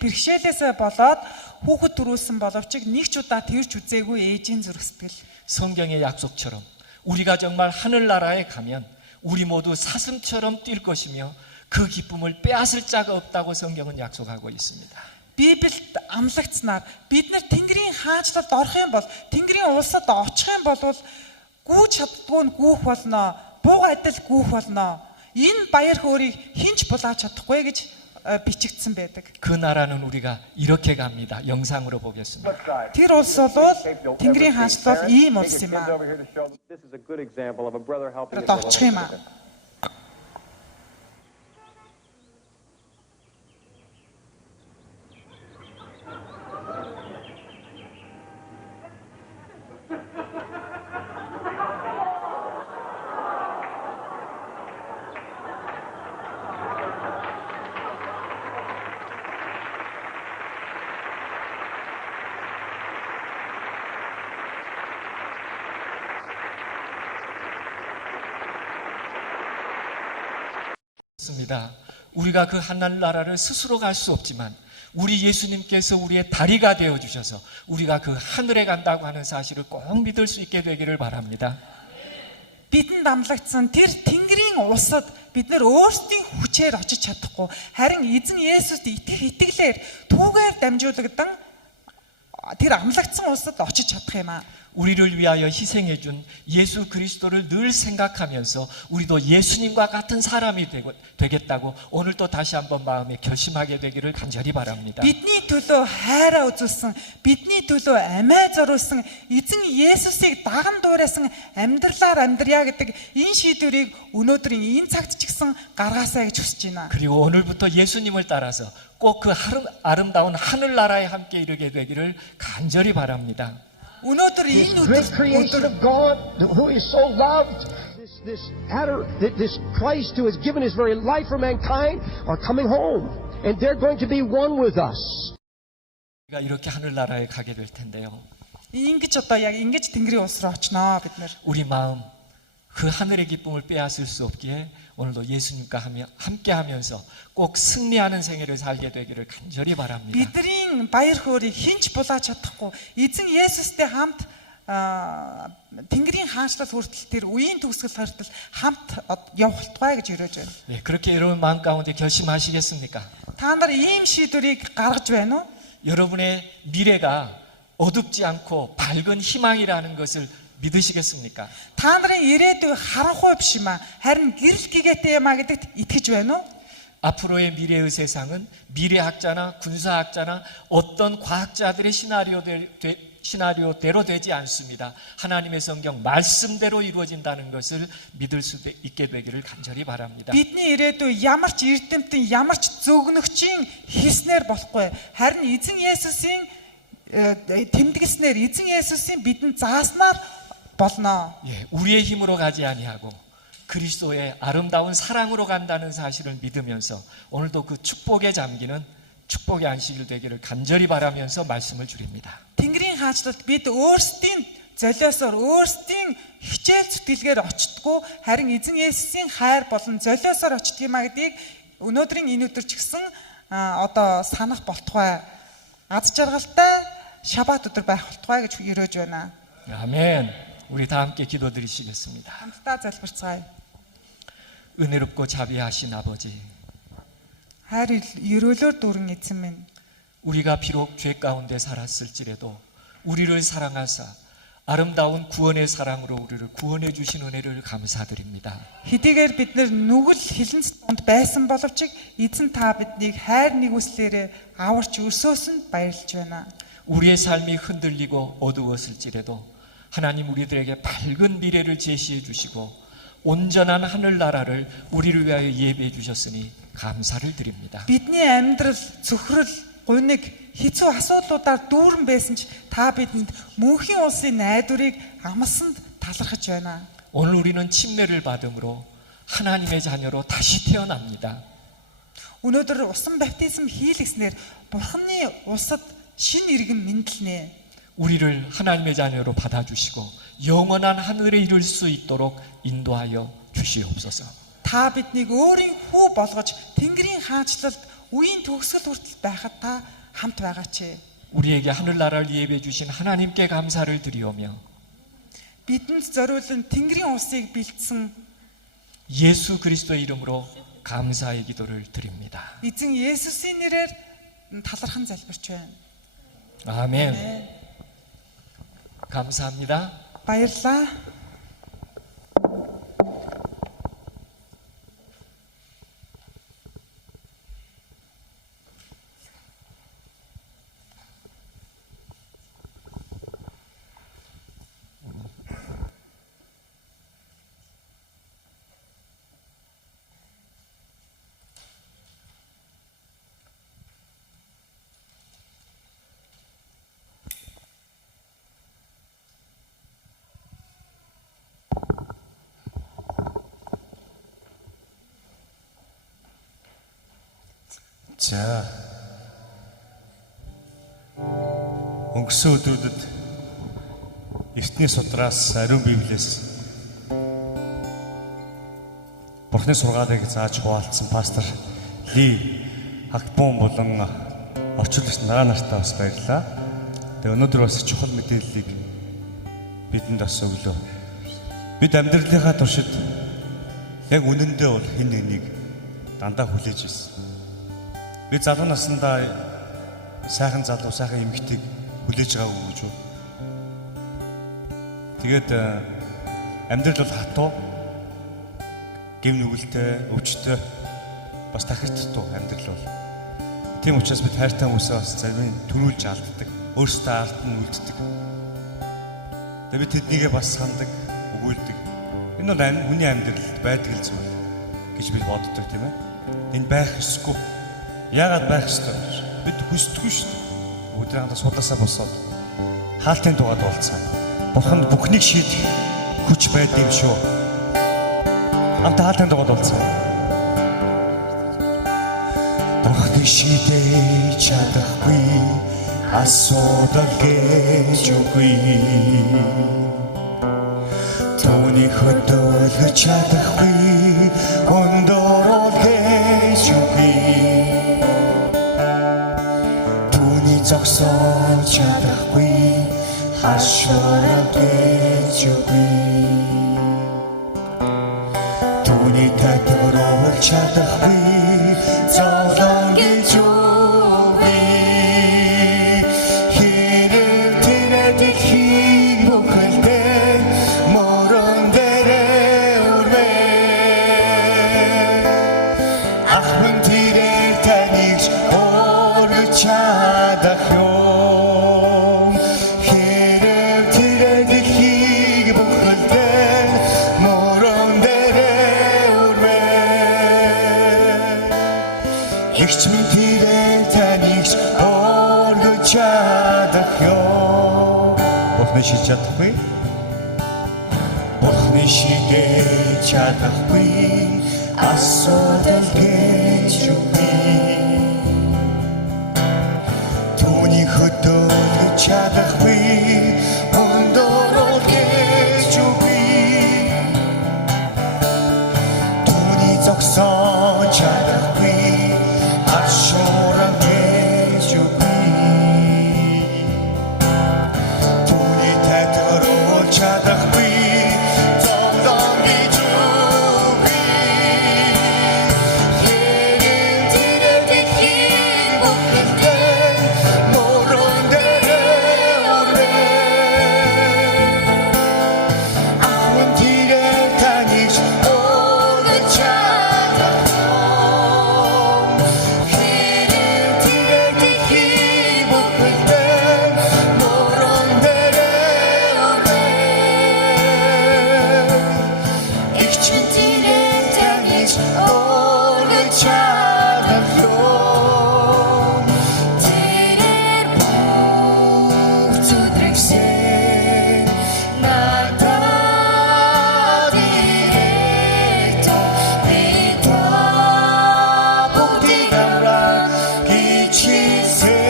бэрхшээлээсээ болоод хүүхэд төрүүлсэн боловч нэг ч удаа тэрч үзээгүй ээжийн зүрх сэтгэл. 성경의 약속처럼 우리가 정말 하늘나라에 가면 우리 모두 사슴처럼 뛸 것이며 그 기쁨을 빼앗을 자가 없다고 성경은 약속하고 있습니다. Библиэд амлагцнаар бид нар Тэнгэрийн хаанчлалд орох юм бол Тэнгэрийн улсад очих юм бол гүйж чаддгүй нь гүйх болно. Бууг адил гүйх болно. Энэ баяр хөөргийг хинч булааж чадахгүй гэж бичигдсэн байдаг. 그 나라는 우리가 이렇게 갑니다. 영상으로 보겠습니다. Тэр улс бол Тэнгэрийн хаанчлал ийм улс юм аа. This is a good example of a brother helping his Одоо очих юм аа. 우리가 그 하늘나라를 스스로 갈 수 없지만 우리 예수님께서 우리의 다리가 되어 주셔서 우리가 그 하늘에 간다고 하는 사실을 꼭 믿을 수 있게 되기를 바랍니다. Бидэнд амлагдсан тэр Тэнгэрийн улсад бид нар өөрсдийн хүчээр очиж чадахгүй харин эзэн Есүст итгэх итгэлээр түүгээр дамжуулагдсан тэр амлагдсан улсад очиж чадах юм аа. 우리를 위하여 희생해 준 예수 그리스도를 늘 생각하면서 우리도 예수님과 같은 사람이 되겠다고 오늘 또 다시 한번 마음에 결심하게 되기를 간절히 바랍니다. Бидний төлөө хайраа үзүүлсэн, бидний төлөө амиа зориулсан эзэн Есүсийг даган дуурайсан амьдралаар амьдрья гэдэг энэ шийдвэрийг өнөөдрийн энэ цагт ч гэсэн гаргаасаа гэж хүсэж байна. 그리고 오늘부터 예수님을 따라서 꼭 그 아름다운 하늘나라에 함께 이르게 되기를 간절히 바랍니다. өнөөдөр энэ great creation of God who is so loved, this Christ who has given his very life for mankind are coming home and they're going to be one with us. 우리가 이렇게 하늘나라에 가게 될 텐데요. ингэж одоо яг ингэж Тэнгэрийн улс руу очноо бид нар. 우리 마음 그 하늘의 기쁨을 빼앗을 수 없기에 오늘도 예수님과 함께 하면서 꼭 승리하는 생애를 살게 되기를 간절히 바랍니다. Бидний баяр хөөргийг хинч булааж чадахгүй эзэн Есүстэй хамт Тэнгэрийн хаанчлал хүртэл тэр үеийн төгсгөл хүртэл хамт явах тухай гэж өрөөж байна. 네, 그렇게 여러분 마음 가운데 결심하시겠습니까? Та нар ийм шийдвэрийг гаргаж байна уу? 여러분의 미래가 어둡지 않고 밝은 희망이라는 것을 믿으시겠습니까? Та нарын ирээдүй харанхуй биш юм аа. Харин гэрэл 기계тэй юм аа гэдэгт итгэж байна уу? 앞으로의 미래의 세상은 미래학자나 군사학자나 어떤 과학자들의 시나리오대로 되지 않습니다. 하나님의 성경 말씀대로 이루어진다는 것을 믿을 수 있게 되기를 간절히 바랍니다. Бидний ирээдүй ямар ч эрдэмтэн, ямар ч зөвгнөгчийн хийснээр болохгүй. Харин эзэн Есүсийн тэмдэглэснээр эзэн Есүсийн бидэнд зааснаар болно. 예, 우리의 힘으로 가지 아니하고 그리스도의 아름다운 사랑으로 간다는 사실을 믿으면서 오늘도 그 축복에 잠기는 축복의 안식일 되기를 간절히 바라면서 말씀을 드립니다. Тэнгэрийн хаанчлалд бид өөрсдийн золиосоор өөрсдийн хичээл зүтгэлгээр очтгүй харин эзэн Есүсийн хайр болон золиосоор очдөг юм а гэдгийг өнөөдрийн энэ өдөр ч гэсэн одоо санах болтугай. Аз жаргалтай шабат өдөр байх болтугай гэж өрөөж байна. 아멘. 우리 다 함께 기도드리시겠습니다. Хамтдаа залбирцгаая. 은혜롭고 자비하신 아버지, хайр ерөөлөөр дүүрэн эзэн минь. 우리가 비록 죄 가운데 살았을지라도 우리를 사랑하사 아름다운 구원의 사랑으로 우리를 구원해 주신 은혜를 감사드립니다. Хэдийгээр бид нүгэл хилэн цэцэнд байсан боловч эзэн та биднийг хайр нэгүслээрээ аварч өрсөөсөнд баярлж байна. 우리의 삶이 흔들리고 어두웠을지라도 하나님 우리들에게 밝은 미래를 제시해 주시고 온전한 하늘나라를 우리를 위하여 예비해 주셨으니 감사를 드립니다. Бидний амьдрал зөвхөрл гуниг хэцүү асуудлуудаар дүүрэн байсан ч та бидэнд мөнхийн улсын найдварыг амлсанд талархаж байна. 오늘 우리는 침례를 받음으로 하나님의 자녀로 다시 태어납니다. Өнөөдөр усан баптизм хийлгэснээр Бурханы улсад шинэ иргэн мэндэлнэ. 우리를 하나님의 자녀로 받아주시고 영원한 하늘에 이룰 수 있도록 인도하여 주시옵소서. Та биднийг өөрийн хүү болгож Тэнгэрийн хаанчлалд үеийн төгсгөл хүртэл байхад та хамт байгаач. 우리에게 하늘나라를 예비해 주신 하나님께 감사를 드리오며 Бидэнд зориулан Тэнгэрийн улсыг бэлдсэн 예수 그리스도의 이름으로 감사의 기도를 드립니다. эзэн Есүсийн нэрээр талархан залбирч байна. 아멘. 감사합니다. Баярлалаа. За өнгөрсөн өдрүүдэд эртний судраас ариун библиэс Бурхны сургаалыг зааж хуваалцсан пастор Ли Хагбун болон орчуулагч нараа нартаа бас баярлалаа. Тэгээ өнөөдөр бас чухал мэдээллийг бидэнд бас өглөө. Бид амьдралынхаа туршид яг үнэндээ бол хэн нэгнийг дандаа хүлээж ирсэн. Би залуу наснда сайхан залуу, сайхан эмэгтэйг хүлээж байгаагүй гэж үү. Тэгээд амьдрал бол хатуу, гэм нүгэлтэй, өвчтөй, бас тахирдтуу амьдрал бол. Тийм учраас бид хайртай хүмүүсээ бас зарим төрүүлж алддаг, өөрсдөө алдсан үлддэг. Тэгээд бид тэднийгээ бас сандаг, өгүүлдэг. Энэ бол хүний амьдралд байдаг л зүйл гэж бид боддог тийм ээ. Энэ байх ёсгүй. Яагаад байх ёстой вэ? Бид хүсдэггүй шүү дээ. Өдрийн хандаа судлаасаа босоод хаалтын дугаад болцсон. Бурханд бүхнийг шийдэх хүч байдаг юм шүү. Хамтаа хаалтын дугаад болцсон. Бурхны шийдэж чадахгүй асуудал гэж үгүй. Түүний хөдөөлөж чадахгүй өндөрөл гэж үгүй. зогсоож чадахгүй хашгирал гэж үгүй. Түүний татвар авч чадахгүй зовлон гэж үгүй. Хэрэг тэрэг хийг бүхэлдээ морон дээрээ үрвэ. Ахмын тэрэг таныг өргөж чадах юм. Хэрэг тэрэг хийг бүхэлдээ морон дээрээ үрвэ. Эгч минь тэрэг таныг өргөж чадах юм. Бурхны шийдэж чадахгүй. Бурхны шийдэж чадахгүй асуудал гэж үгүй. Түүний хөдөөлөж чадахгүй өндөрөл гэж үгүй. Түүний зогсоож чадахгүй ашууран гэж үгүй. Түүний татвар чадахгүй зовлон гэж үгүй. Хэрэг тэрэг хийг бүхэлдээ морон дээрээ үрвэ. Ахмад тэрэг таныг өргөж чадах юм. Хэрэг тэрэг хийг бүхэлдээ морон дээрээ үрвэ. Эгч минь тэрэг таныг өргөж чадах юм. Тэрээр бүх зүтгэсэн надад ирээд би та бүгдийг аврах гэж хэлсэн.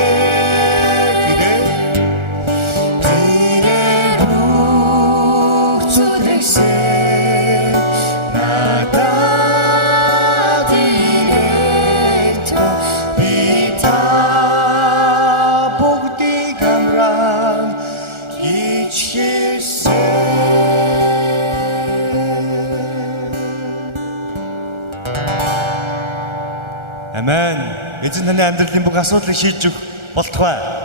Амен. Эзэн таны амьдралын бүх асуудлыг шийдэж өгөх болтугай.